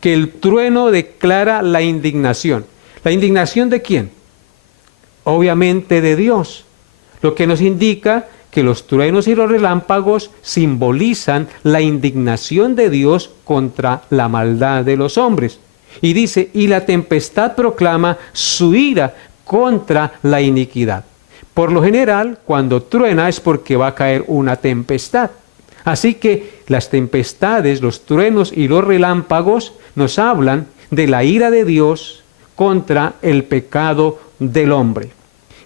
que el trueno declara la indignación. ¿La indignación de quién? Obviamente de Dios. Lo que nos indica que los truenos y los relámpagos simbolizan la indignación de Dios contra la maldad de los hombres. Y dice, y la tempestad proclama su ira contra la iniquidad. Por lo general, cuando truena es porque va a caer una tempestad. Así que las tempestades, los truenos y los relámpagos nos hablan de la ira de Dios contra el pecado del hombre.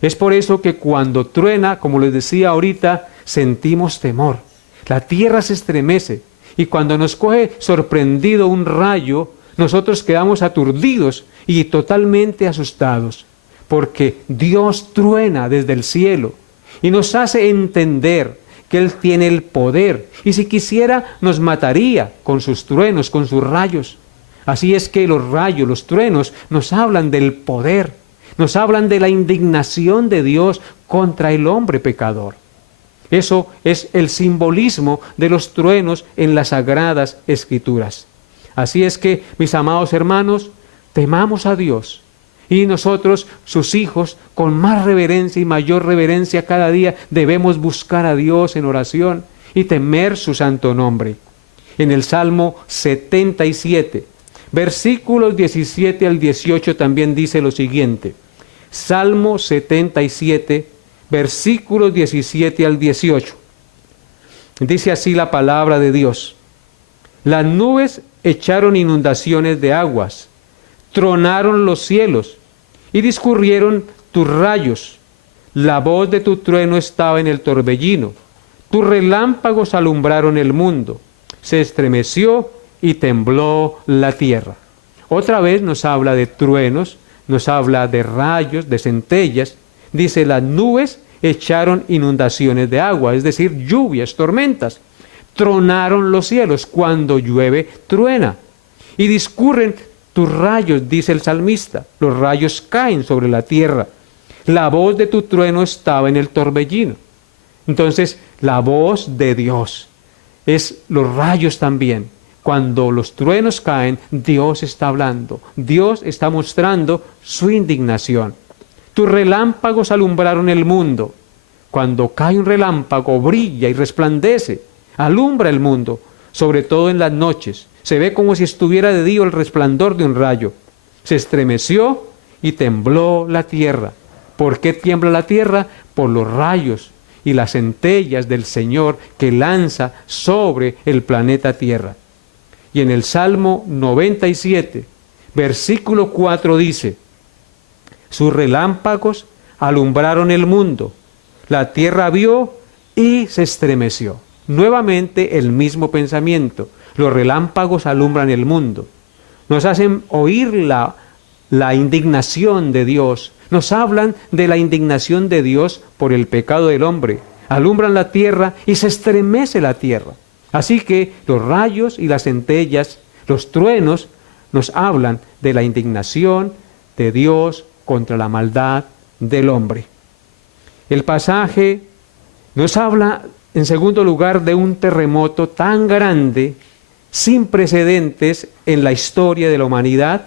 Es por eso que cuando truena, como les decía ahorita, sentimos temor. La tierra se estremece y cuando nos coge sorprendido un rayo, nosotros quedamos aturdidos y totalmente asustados, porque Dios truena desde el cielo y nos hace entender que Él tiene el poder y si quisiera nos mataría con sus truenos, con sus rayos. Así es que los rayos, los truenos nos hablan del poder, nos hablan de la indignación de Dios contra el hombre pecador. Eso es el simbolismo de los truenos en las Sagradas Escrituras. Así es que, mis amados hermanos, temamos a Dios y nosotros, sus hijos, con más reverencia y mayor reverencia cada día debemos buscar a Dios en oración y temer su santo nombre. En el Salmo 77, versículos 17 al 18 también dice lo siguiente. Salmo 77, versículos 17 al 18. Dice así la palabra de Dios. Las nubes echaron inundaciones de aguas, tronaron los cielos y discurrieron tus rayos. La voz de tu trueno estaba en el torbellino. Tus relámpagos alumbraron el mundo. Se estremeció y tembló la tierra. Otra vez nos habla de truenos, nos habla de rayos, de centellas. Dice, las nubes echaron inundaciones de agua, es decir, lluvias, tormentas. Tronaron los cielos, cuando llueve, truena. Y discurren tus rayos, dice el salmista. Los rayos caen sobre la tierra. La voz de tu trueno estaba en el torbellino. Entonces, la voz de Dios es los rayos también. Cuando los truenos caen, Dios está hablando. Dios está mostrando su indignación. Tus relámpagos alumbraron el mundo. Cuando cae un relámpago, brilla y resplandece, alumbra el mundo, sobre todo en las noches. Se ve como si estuviera de día el resplandor de un rayo. Se estremeció y tembló la tierra. ¿Por qué tiembla la tierra? Por los rayos y las centellas del Señor que lanza sobre el planeta Tierra. Y en el Salmo 97, versículo 4 dice: sus relámpagos alumbraron el mundo, la tierra vio y se estremeció. Nuevamente el mismo pensamiento. Los relámpagos alumbran el mundo. Nos hacen oír la indignación de Dios. Nos hablan de la indignación de Dios por el pecado del hombre. Alumbran la tierra y se estremece la tierra. Así que los rayos y las centellas, los truenos, nos hablan de la indignación de Dios contra la maldad del hombre. El pasaje nos habla, en segundo lugar, de un terremoto tan grande, sin precedentes en la historia de la humanidad,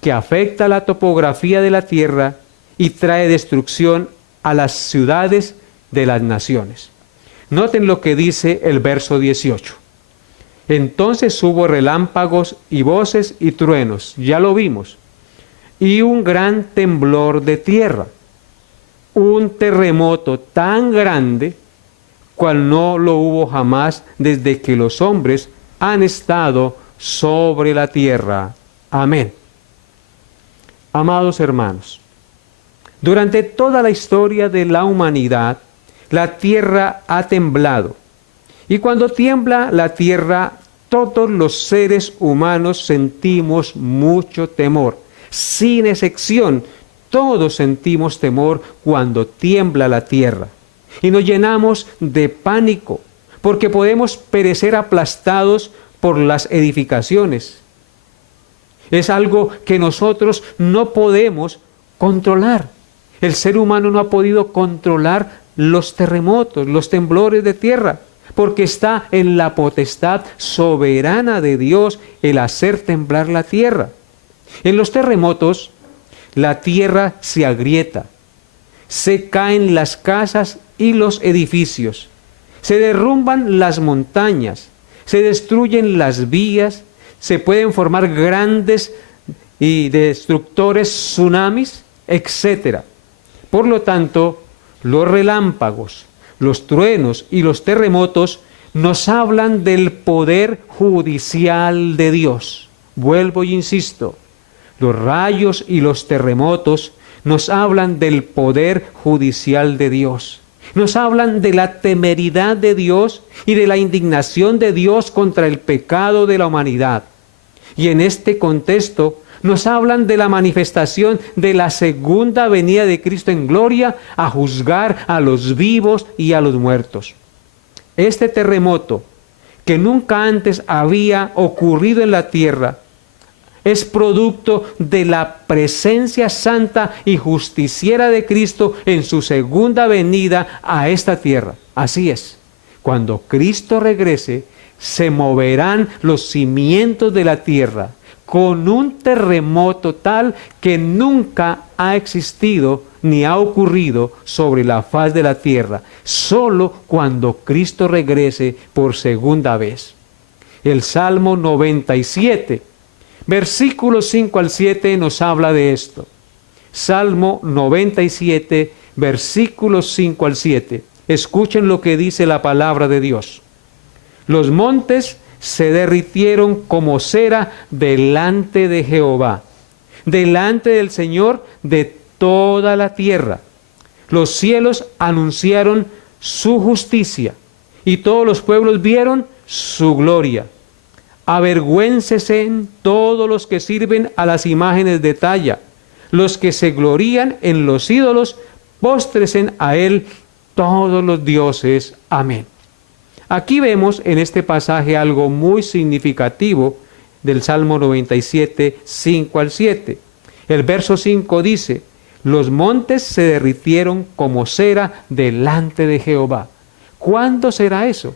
que afecta la topografía de la tierra y trae destrucción a las ciudades de las naciones. Noten lo que dice el verso 18. Entonces hubo relámpagos y voces y truenos, ya lo vimos, y un gran temblor de tierra, un terremoto tan grande cual no lo hubo jamás desde que los hombres han estado sobre la tierra. Amén. Amados hermanos, durante toda la historia de la humanidad, la tierra ha temblado. Y cuando tiembla la tierra, todos los seres humanos sentimos mucho temor. Sin excepción, todos sentimos temor cuando tiembla la tierra. Y nos llenamos de pánico, porque podemos perecer aplastados por las edificaciones. Es algo que nosotros no podemos controlar. El ser humano no ha podido controlar los terremotos, los temblores de tierra, porque está en la potestad soberana de Dios el hacer temblar la tierra. En los terremotos, la tierra se agrieta, se caen las casas y los edificios, se derrumban las montañas, se destruyen las vías, se pueden formar grandes y destructores tsunamis, etc. Por lo tanto, los relámpagos, los truenos y los terremotos nos hablan del poder judicial de Dios. Vuelvo y insisto, los rayos y los terremotos nos hablan del poder judicial de Dios. Nos hablan de la temeridad de Dios y de la indignación de Dios contra el pecado de la humanidad. Y en este contexto nos hablan de la manifestación de la segunda venida de Cristo en gloria a juzgar a los vivos y a los muertos. Este terremoto, que nunca antes había ocurrido en la tierra, es producto de la presencia santa y justiciera de Cristo en su segunda venida a esta tierra. Así es, cuando Cristo regrese, se moverán los cimientos de la tierra con un terremoto tal que nunca ha existido ni ha ocurrido sobre la faz de la tierra, solo cuando Cristo regrese por segunda vez. El Salmo 97, versículos 5 al 7 nos habla de esto. Salmo 97, versículos 5 al 7. Escuchen lo que dice la palabra de Dios. Los montes se derritieron como cera delante de Jehová, delante del Señor de toda la tierra. Los cielos anunciaron su justicia y todos los pueblos vieron su gloria. Avergüéncese todos los que sirven a las imágenes de talla, los que se glorían en los ídolos, póstresen a él todos los dioses. Amén. Aquí vemos en este pasaje algo muy significativo del Salmo 97, 5 al 7. El verso 5 dice: los montes se derritieron como cera delante de Jehová. ¿Cuándo será eso?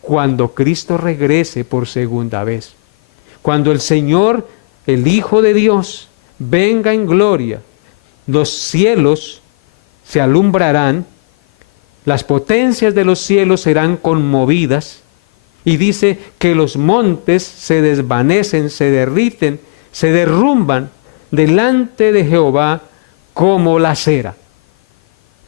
Cuando Cristo regrese por segunda vez. Cuando el Señor, el Hijo de Dios, venga en gloria los cielos se alumbrarán, las potencias de los cielos serán conmovidas, y dice que los montes se desvanecen, se derriten, se derrumban delante de Jehová como la cera,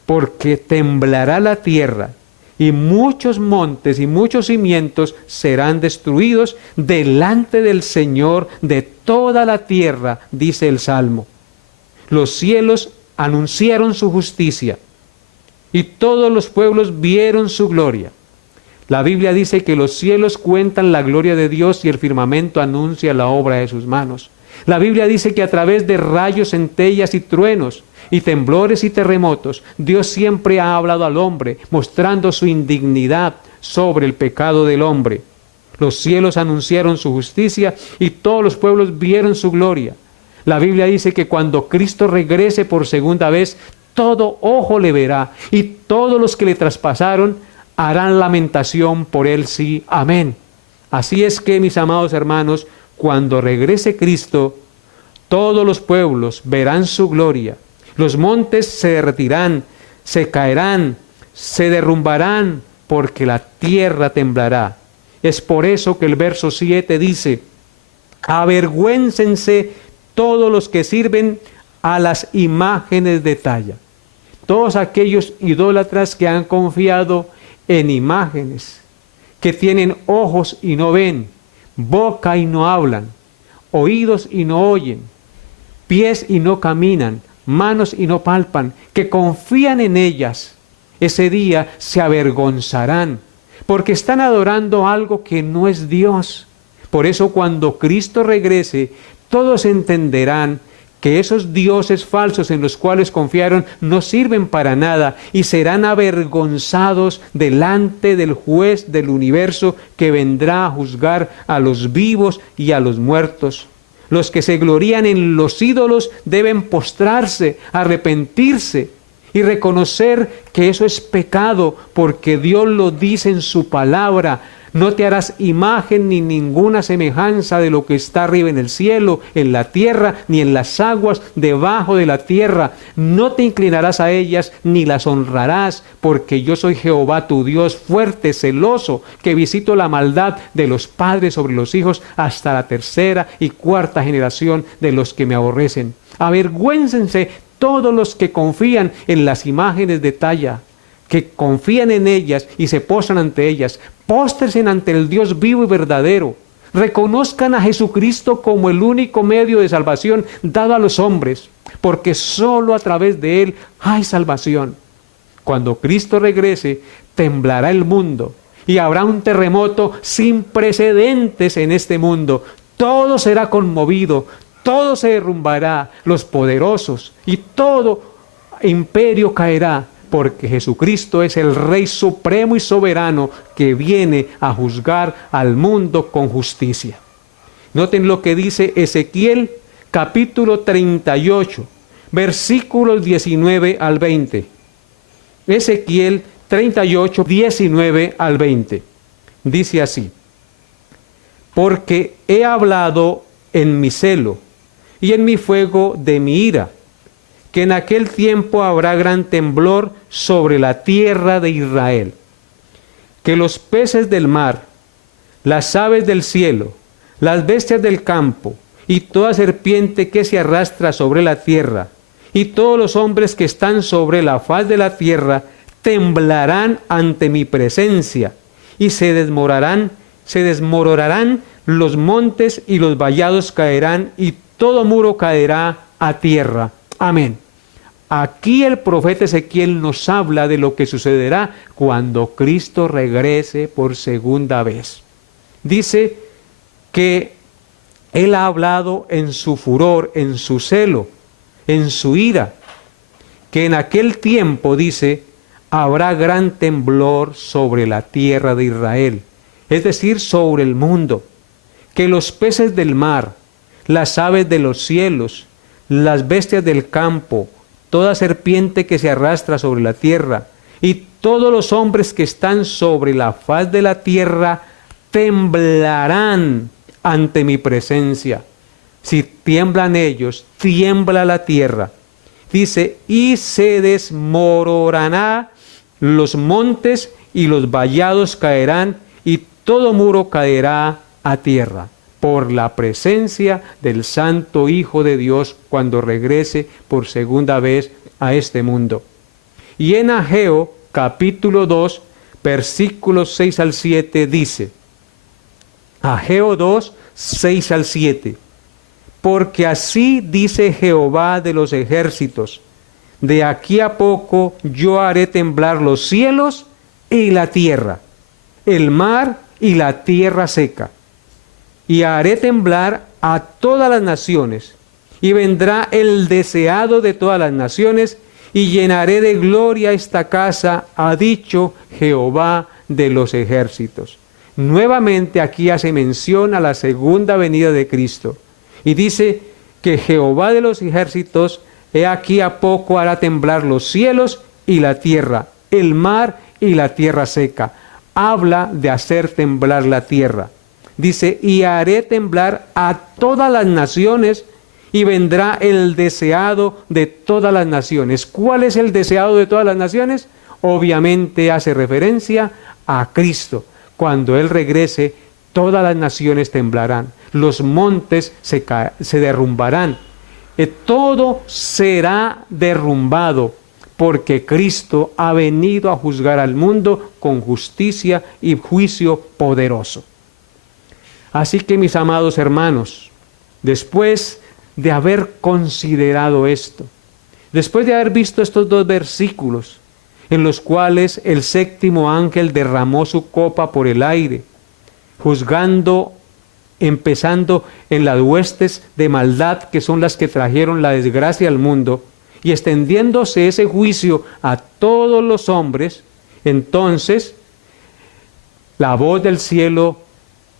porque temblará la tierra, y muchos montes y muchos cimientos serán destruidos delante del Señor de toda la tierra, dice el Salmo. Los cielos anunciaron su justicia, y todos los pueblos vieron su gloria. La Biblia dice que los cielos cuentan la gloria de Dios y el firmamento anuncia la obra de sus manos. La Biblia dice que a través de rayos, centellas y truenos, y temblores y terremotos, Dios siempre ha hablado al hombre, mostrando su indignidad sobre el pecado del hombre. Los cielos anunciaron su justicia y todos los pueblos vieron su gloria. La Biblia dice que cuando Cristo regrese por segunda vez, todo ojo le verá, y todos los que le traspasaron harán lamentación por él, sí, amén. Así es que, mis amados hermanos, cuando regrese Cristo, todos los pueblos verán su gloria. Los montes se derretirán, se caerán, se derrumbarán, porque la tierra temblará. Es por eso que el verso 7 dice: avergüéncense todos los que sirven a las imágenes de talla. Todos aquellos idólatras que han confiado en imágenes, que tienen ojos y no ven, boca y no hablan, oídos y no oyen, pies y no caminan, manos y no palpan, que confían en ellas, ese día se avergonzarán, porque están adorando algo que no es Dios. Por eso cuando Cristo regrese, todos entenderán que esos dioses falsos en los cuales confiaron no sirven para nada, y serán avergonzados delante del juez del universo, que vendrá a juzgar a los vivos y a los muertos. Los que se glorían en los ídolos deben postrarse, arrepentirse y reconocer que eso es pecado, porque Dios lo dice en su palabra: no te harás imagen ni ninguna semejanza de lo que está arriba en el cielo, en la tierra, ni en las aguas debajo de la tierra. No te inclinarás a ellas ni las honrarás, porque yo soy Jehová tu Dios, fuerte, celoso, que visito la maldad de los padres sobre los hijos hasta la tercera y cuarta generación de los que me aborrecen. Avergüéncense todos los que confían en las imágenes de talla, que confían en ellas y se postran ante ellas. Póstrense ante el Dios vivo y verdadero. Reconozcan a Jesucristo como el único medio de salvación dado a los hombres, porque solo a través de Él hay salvación. Cuando Cristo regrese, temblará el mundo y habrá un terremoto sin precedentes en este mundo. Todo será conmovido, todo se derrumbará, los poderosos, y todo imperio caerá, porque Jesucristo es el Rey supremo y soberano que viene a juzgar al mundo con justicia. Noten lo que dice Ezequiel capítulo 38, versículos 19 al 20. Ezequiel 38, 19 al 20. Dice así: porque he hablado en mi celo y en mi fuego de mi ira, que en aquel tiempo habrá gran temblor sobre la tierra de Israel, que los peces del mar, las aves del cielo, las bestias del campo, y toda serpiente que se arrastra sobre la tierra, y todos los hombres que están sobre la faz de la tierra, temblarán ante mi presencia, y se desmoronarán los montes, y los vallados caerán, y todo muro caerá a tierra. Amén. Aquí el profeta Ezequiel nos habla de lo que sucederá cuando Cristo regrese por segunda vez. Dice que Él ha hablado en su furor, en su celo, en su ira, que en aquel tiempo, dice, habrá gran temblor sobre la tierra de Israel, es decir, sobre el mundo, que los peces del mar, las aves de los cielos, las bestias del campo, toda serpiente que se arrastra sobre la tierra, y todos los hombres que están sobre la faz de la tierra, temblarán ante mi presencia. Si tiemblan ellos, tiembla la tierra. dice, y se desmoronarán los montes y los vallados caerán y todo muro caerá a tierra por la presencia del Santo Hijo de Dios cuando regrese por segunda vez a este mundo. Y en Ageo capítulo 2, versículos 6 al 7 dice, Ageo 2, 6 al 7, porque así dice Jehová de los ejércitos, de aquí a poco yo haré temblar los cielos y la tierra, el mar y la tierra seca, y haré temblar a todas las naciones, y vendrá el deseado de todas las naciones, y llenaré de gloria esta casa, ha dicho Jehová de los ejércitos. Nuevamente aquí hace mención a la segunda venida de Cristo, y dice que Jehová de los ejércitos, he aquí a poco hará temblar los cielos y la tierra, el mar y la tierra seca. Habla de hacer temblar la tierra. Dice, y haré temblar a todas las naciones, y vendrá el deseado de todas las naciones. ¿Cuál es el deseado de todas las naciones? Obviamente hace referencia a Cristo. Cuando Él regrese, todas las naciones temblarán, los montes se derrumbarán, todo será derrumbado, porque Cristo ha venido a juzgar al mundo con justicia y juicio poderoso. Así que, mis amados hermanos, después de haber considerado esto, después de haber visto estos dos versículos, en los cuales el séptimo ángel derramó su copa por el aire, juzgando, empezando en las huestes de maldad que son las que trajeron la desgracia al mundo, y extendiéndose ese juicio a todos los hombres, entonces la voz del cielo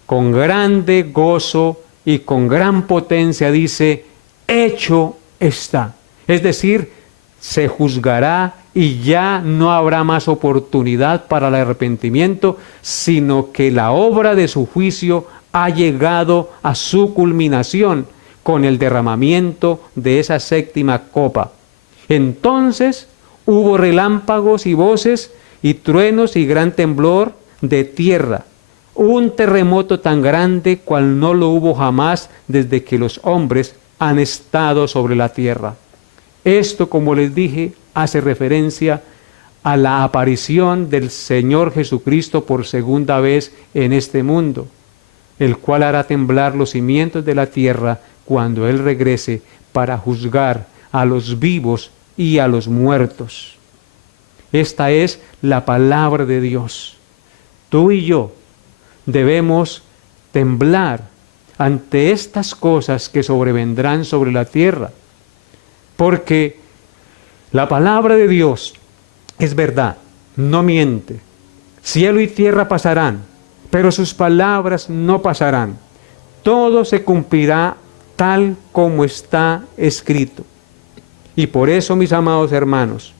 con grande gozo y con gran potencia dice, hecho está. Es decir, se juzgará y ya no habrá más oportunidad para el arrepentimiento, sino que la obra de su juicio ha llegado a su culminación con el derramamiento de esa séptima copa. Entonces hubo relámpagos y voces y truenos y gran temblor de tierra, un terremoto tan grande cual no lo hubo jamás desde que los hombres han estado sobre la tierra. Esto, como les dije, hace referencia a la aparición del Señor Jesucristo por segunda vez en este mundo, el cual hará temblar los cimientos de la tierra cuando Él regrese para juzgar a los vivos y a los muertos. Esta es la palabra de Dios. Tú y yo debemos temblar ante estas cosas que sobrevendrán sobre la tierra, porque la palabra de Dios es verdad, no miente. Cielo y tierra pasarán, pero sus palabras no pasarán. Todo se cumplirá tal como está escrito. Y por eso, mis amados hermanos,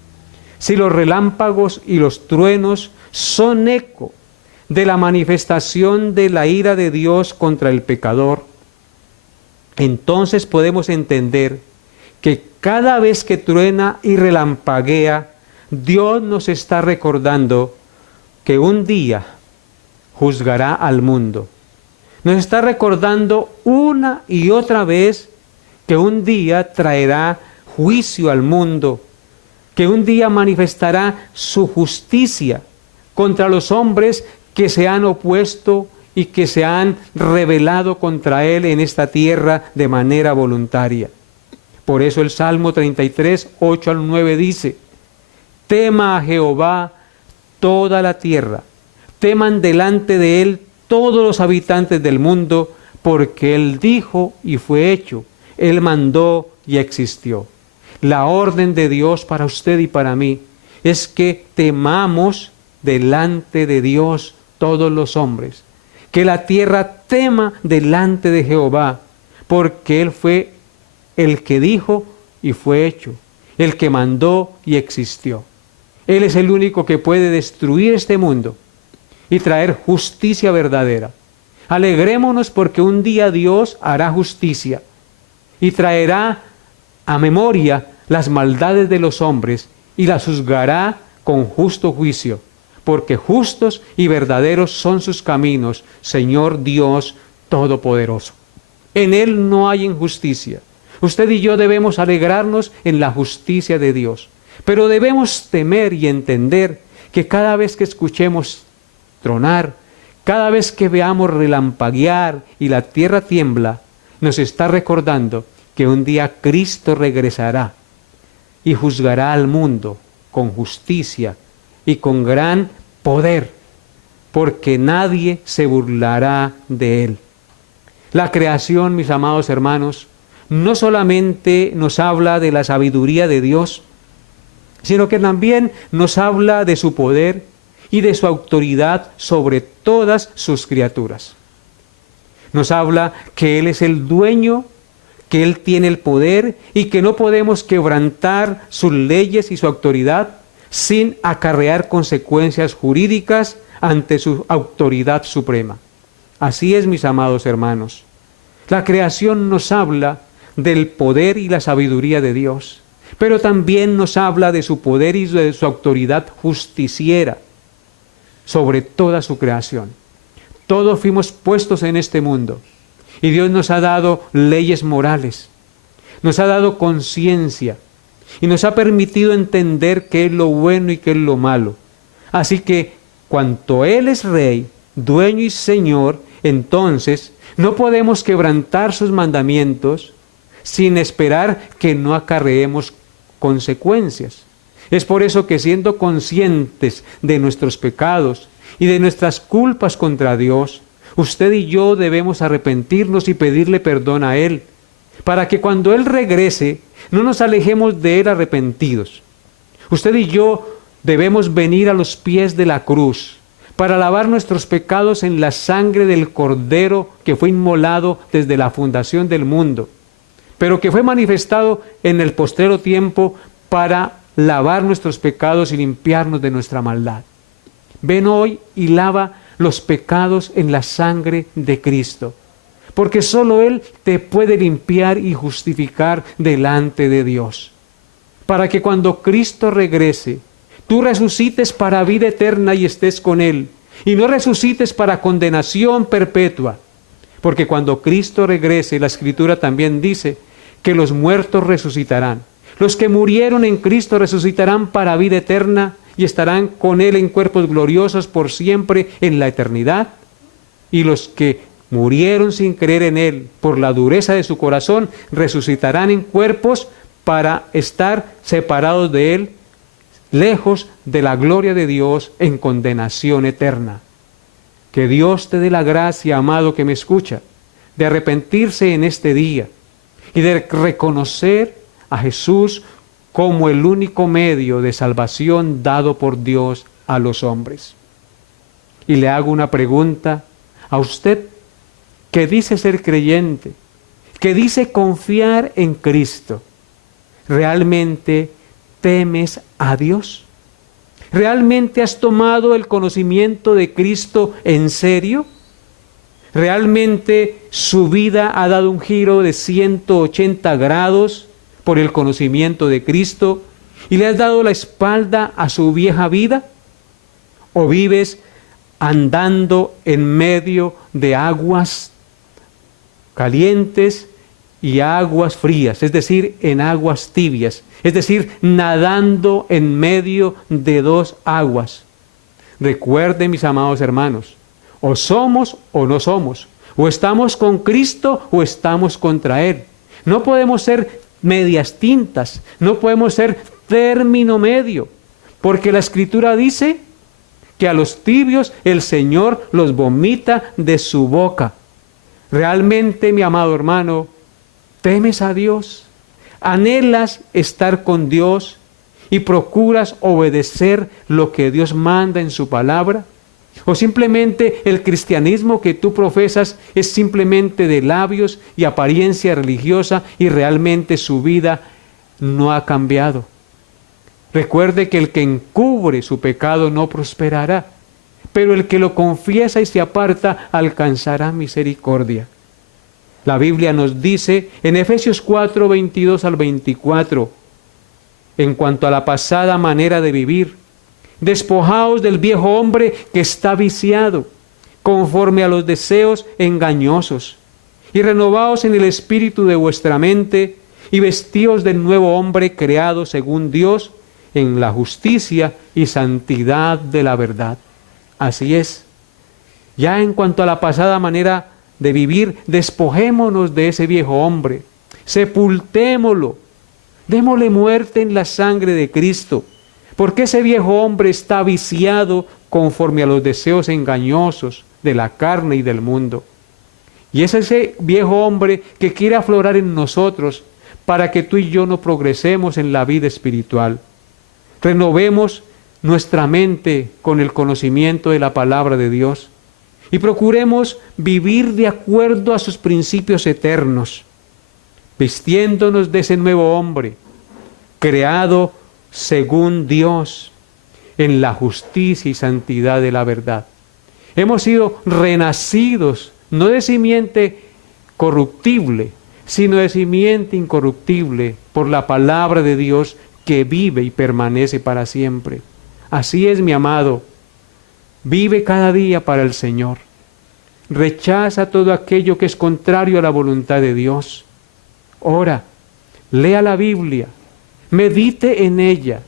si los relámpagos y los truenos son eco de la manifestación de la ira de Dios contra el pecador, entonces podemos entender que cada vez que truena y relampaguea, Dios nos está recordando que un día juzgará al mundo. Nos está recordando una y otra vez que un día traerá juicio al mundo, que un día manifestará su justicia contra los hombres que se han opuesto y que se han rebelado contra Él en esta tierra de manera voluntaria. Por eso el Salmo 33, 8 al 9 dice, tema a Jehová toda la tierra, teman delante de Él todos los habitantes del mundo, porque Él dijo y fue hecho, Él mandó y existió. La orden de Dios para usted y para mí es que temamos delante de Dios todos los hombres, que la tierra tema delante de Jehová, porque Él fue el que dijo y fue hecho, el que mandó y existió. Él es el único que puede destruir este mundo y traer justicia verdadera. Alegrémonos porque un día Dios hará justicia y traerá a memoria las maldades de los hombres y las juzgará con justo juicio, porque justos y verdaderos son sus caminos, Señor Dios Todopoderoso. En Él no hay injusticia. Usted y yo debemos alegrarnos en la justicia de Dios, pero debemos temer y entender que cada vez que escuchemos tronar, cada vez que veamos relampaguear y la tierra tiembla, nos está recordando que un día Cristo regresará y juzgará al mundo con justicia y con gran poder, porque nadie se burlará de Él. La creación, mis amados hermanos, no solamente nos habla de la sabiduría de Dios, sino que también nos habla de su poder y de su autoridad sobre todas sus criaturas. Nos habla que Él es el dueño, que Él tiene el poder y que no podemos quebrantar sus leyes y su autoridad sin acarrear consecuencias jurídicas ante su autoridad suprema. Así es, mis amados hermanos. La creación nos habla del poder y la sabiduría de Dios, pero también nos habla de su poder y de su autoridad justiciera sobre toda su creación. Todos fuimos puestos en este mundo y Dios nos ha dado leyes morales, nos ha dado conciencia y nos ha permitido entender qué es lo bueno y qué es lo malo. Así que cuanto Él es Rey, dueño y Señor, entonces no podemos quebrantar sus mandamientos sin esperar que no acarreemos consecuencias. Es por eso que, siendo conscientes de nuestros pecados y de nuestras culpas contra Dios, usted y yo debemos arrepentirnos y pedirle perdón a Él, para que cuando Él regrese no nos alejemos de Él arrepentidos. Usted y yo debemos venir a los pies de la cruz para lavar nuestros pecados en la sangre del Cordero que fue inmolado desde la fundación del mundo, pero que fue manifestado en el postrero tiempo para lavar nuestros pecados y limpiarnos de nuestra maldad. Ven hoy y lava los pecados en la sangre de Cristo, porque solo Él te puede limpiar y justificar delante de Dios, para que cuando Cristo regrese, tú resucites para vida eterna y estés con Él, y no resucites para condenación perpetua, porque cuando Cristo regrese, la Escritura también dice que los muertos resucitarán. Los que murieron en Cristo resucitarán para vida eterna y estarán con Él en cuerpos gloriosos por siempre en la eternidad. Y los que murieron sin creer en Él por la dureza de su corazón resucitarán en cuerpos para estar separados de Él, lejos de la gloria de Dios, en condenación eterna. Que Dios te dé la gracia, amado que me escucha, de arrepentirse en este día y de reconocer a Jesús como el único medio de salvación dado por Dios a los hombres. Y le hago una pregunta a usted que dice ser creyente, que dice confiar en Cristo. ¿Realmente temes a Dios? ¿Realmente has tomado el conocimiento de Cristo en serio? ¿Realmente su vida ha dado un giro de 180 grados por el conocimiento de Cristo y le has dado la espalda a su vieja vida? ¿O vives andando en medio de aguas calientes y aguas frías, es decir, en aguas tibias, es decir, nadando en medio de dos aguas? Recuerden, mis amados hermanos, o somos o no somos, o estamos con Cristo o estamos contra Él. No podemos ser medias tintas, no podemos ser término medio, porque la Escritura dice que a los tibios el Señor los vomita de su boca. Realmente, mi amado hermano, ¿temes a Dios? ¿Anhelas estar con Dios y procuras obedecer lo que Dios manda en su palabra? ¿O simplemente el cristianismo que tú profesas es simplemente de labios y apariencia religiosa y realmente su vida no ha cambiado? Recuerde que el que encubre su pecado no prosperará, pero el que lo confiesa y se aparta alcanzará misericordia. La Biblia nos dice en Efesios 4, 22 al 24, en cuanto a la pasada manera de vivir. Despojaos del viejo hombre que está viciado, conforme a los deseos engañosos, y renovaos en el espíritu de vuestra mente, y vestíos del nuevo hombre creado según Dios, en la justicia y santidad de la verdad. Así es. Ya en cuanto a la pasada manera de vivir, despojémonos de ese viejo hombre, sepultémoslo, démosle muerte en la sangre de Cristo, porque ese viejo hombre está viciado conforme a los deseos engañosos de la carne y del mundo. Y es ese viejo hombre que quiere aflorar en nosotros para que tú y yo no progresemos en la vida espiritual. Renovemos nuestra mente con el conocimiento de la palabra de Dios y procuremos vivir de acuerdo a sus principios eternos, vistiéndonos de ese nuevo hombre, creado según Dios, en la justicia y santidad de la verdad. Hemos sido renacidos, no de simiente corruptible, sino de simiente incorruptible, por la palabra de Dios que vive y permanece para siempre. Así es, mi amado, vive cada día para el Señor. Rechaza todo aquello que es contrario a la voluntad de Dios. Ora, lea la Biblia, medite en ella,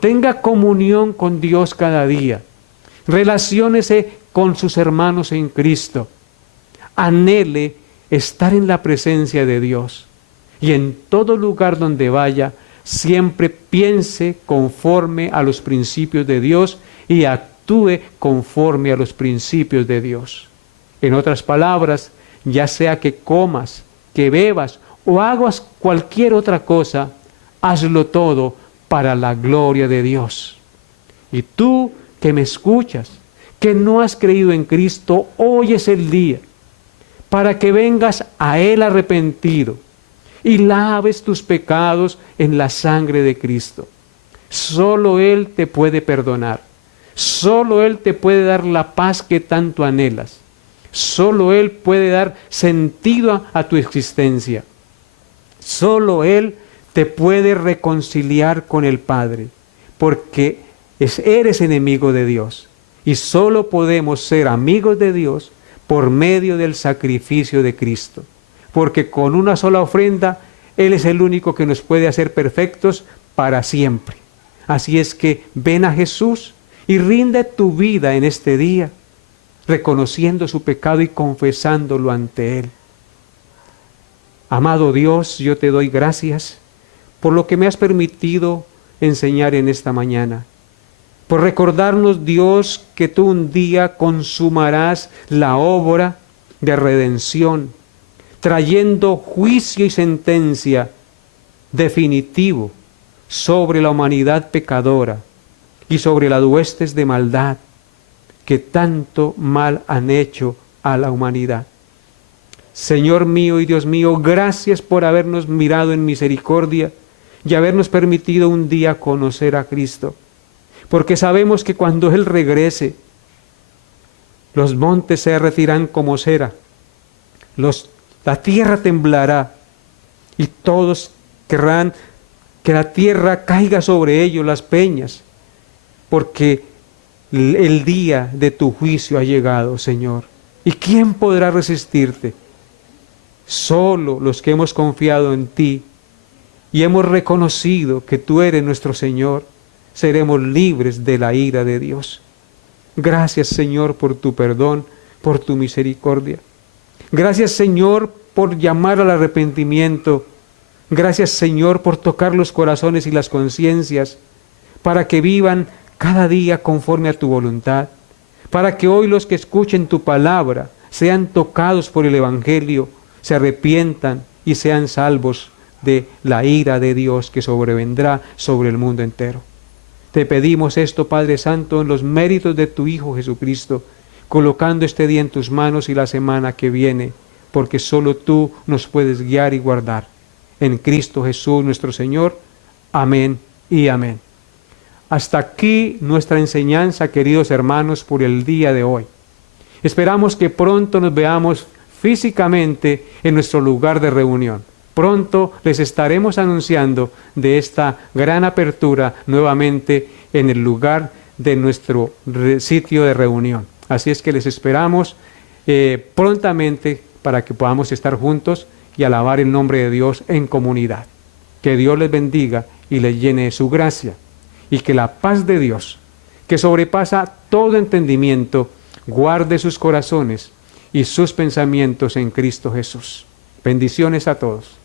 tenga comunión con Dios cada día, relaciónese con sus hermanos en Cristo, anhele estar en la presencia de Dios y en todo lugar donde vaya, siempre piense conforme a los principios de Dios y actúe conforme a los principios de Dios. En otras palabras, ya sea que comas, que bebas o hagas cualquier otra cosa, hazlo todo para la gloria de Dios. Y tú que me escuchas, que no has creído en Cristo, hoy es el día para que vengas a Él arrepentido y laves tus pecados en la sangre de Cristo. Solo Él te puede perdonar. Solo Él te puede dar la paz que tanto anhelas. Solo Él puede dar sentido a tu existencia. Solo Él te puede reconciliar con el Padre, porque eres enemigo de Dios. Y solo podemos ser amigos de Dios por medio del sacrificio de Cristo. Porque con una sola ofrenda, Él es el único que nos puede hacer perfectos para siempre. Así es que ven a Jesús y rinde tu vida en este día, reconociendo su pecado y confesándolo ante Él. Amado Dios, yo te doy gracias por lo que me has permitido enseñar en esta mañana. Por recordarnos, Dios, que tú un día consumarás la obra de redención, trayendo juicio y sentencia definitivo sobre la humanidad pecadora y sobre las huestes de maldad que tanto mal han hecho a la humanidad. Señor mío y Dios mío, gracias por habernos mirado en misericordia y habernos permitido un día conocer a Cristo, porque sabemos que cuando Él regrese, los montes se derretirán como cera, la tierra temblará y todos querrán que la tierra caiga sobre ellos, las peñas, porque el día de tu juicio ha llegado, Señor. ¿Y quién podrá resistirte? Solo los que hemos confiado en ti y hemos reconocido que tú eres nuestro Señor, seremos libres de la ira de Dios. Gracias, Señor, por tu perdón, por tu misericordia. Gracias, Señor, por llamar al arrepentimiento. Gracias, Señor, por tocar los corazones y las conciencias para que vivan cada día conforme a tu voluntad, para que hoy los que escuchen tu palabra sean tocados por el Evangelio, se arrepientan y sean salvos de la ira de Dios que sobrevendrá sobre el mundo entero. Te pedimos esto, Padre Santo, en los méritos de tu Hijo Jesucristo, colocando este día en tus manos y la semana que viene, porque solo tú nos puedes guiar y guardar. En Cristo Jesús nuestro Señor. Amén y amén. Hasta aquí nuestra enseñanza, queridos hermanos, por el día de hoy. Esperamos que pronto nos veamos físicamente en nuestro lugar de reunión. Pronto les estaremos anunciando de esta gran apertura nuevamente en el lugar de nuestro sitio de reunión. Así es que les esperamos prontamente para que podamos estar juntos y alabar el nombre de Dios en comunidad. Que Dios les bendiga y les llene de su gracia, y que la paz de Dios, que sobrepasa todo entendimiento, guarde sus corazones y sus pensamientos en Cristo Jesús. Bendiciones a todos.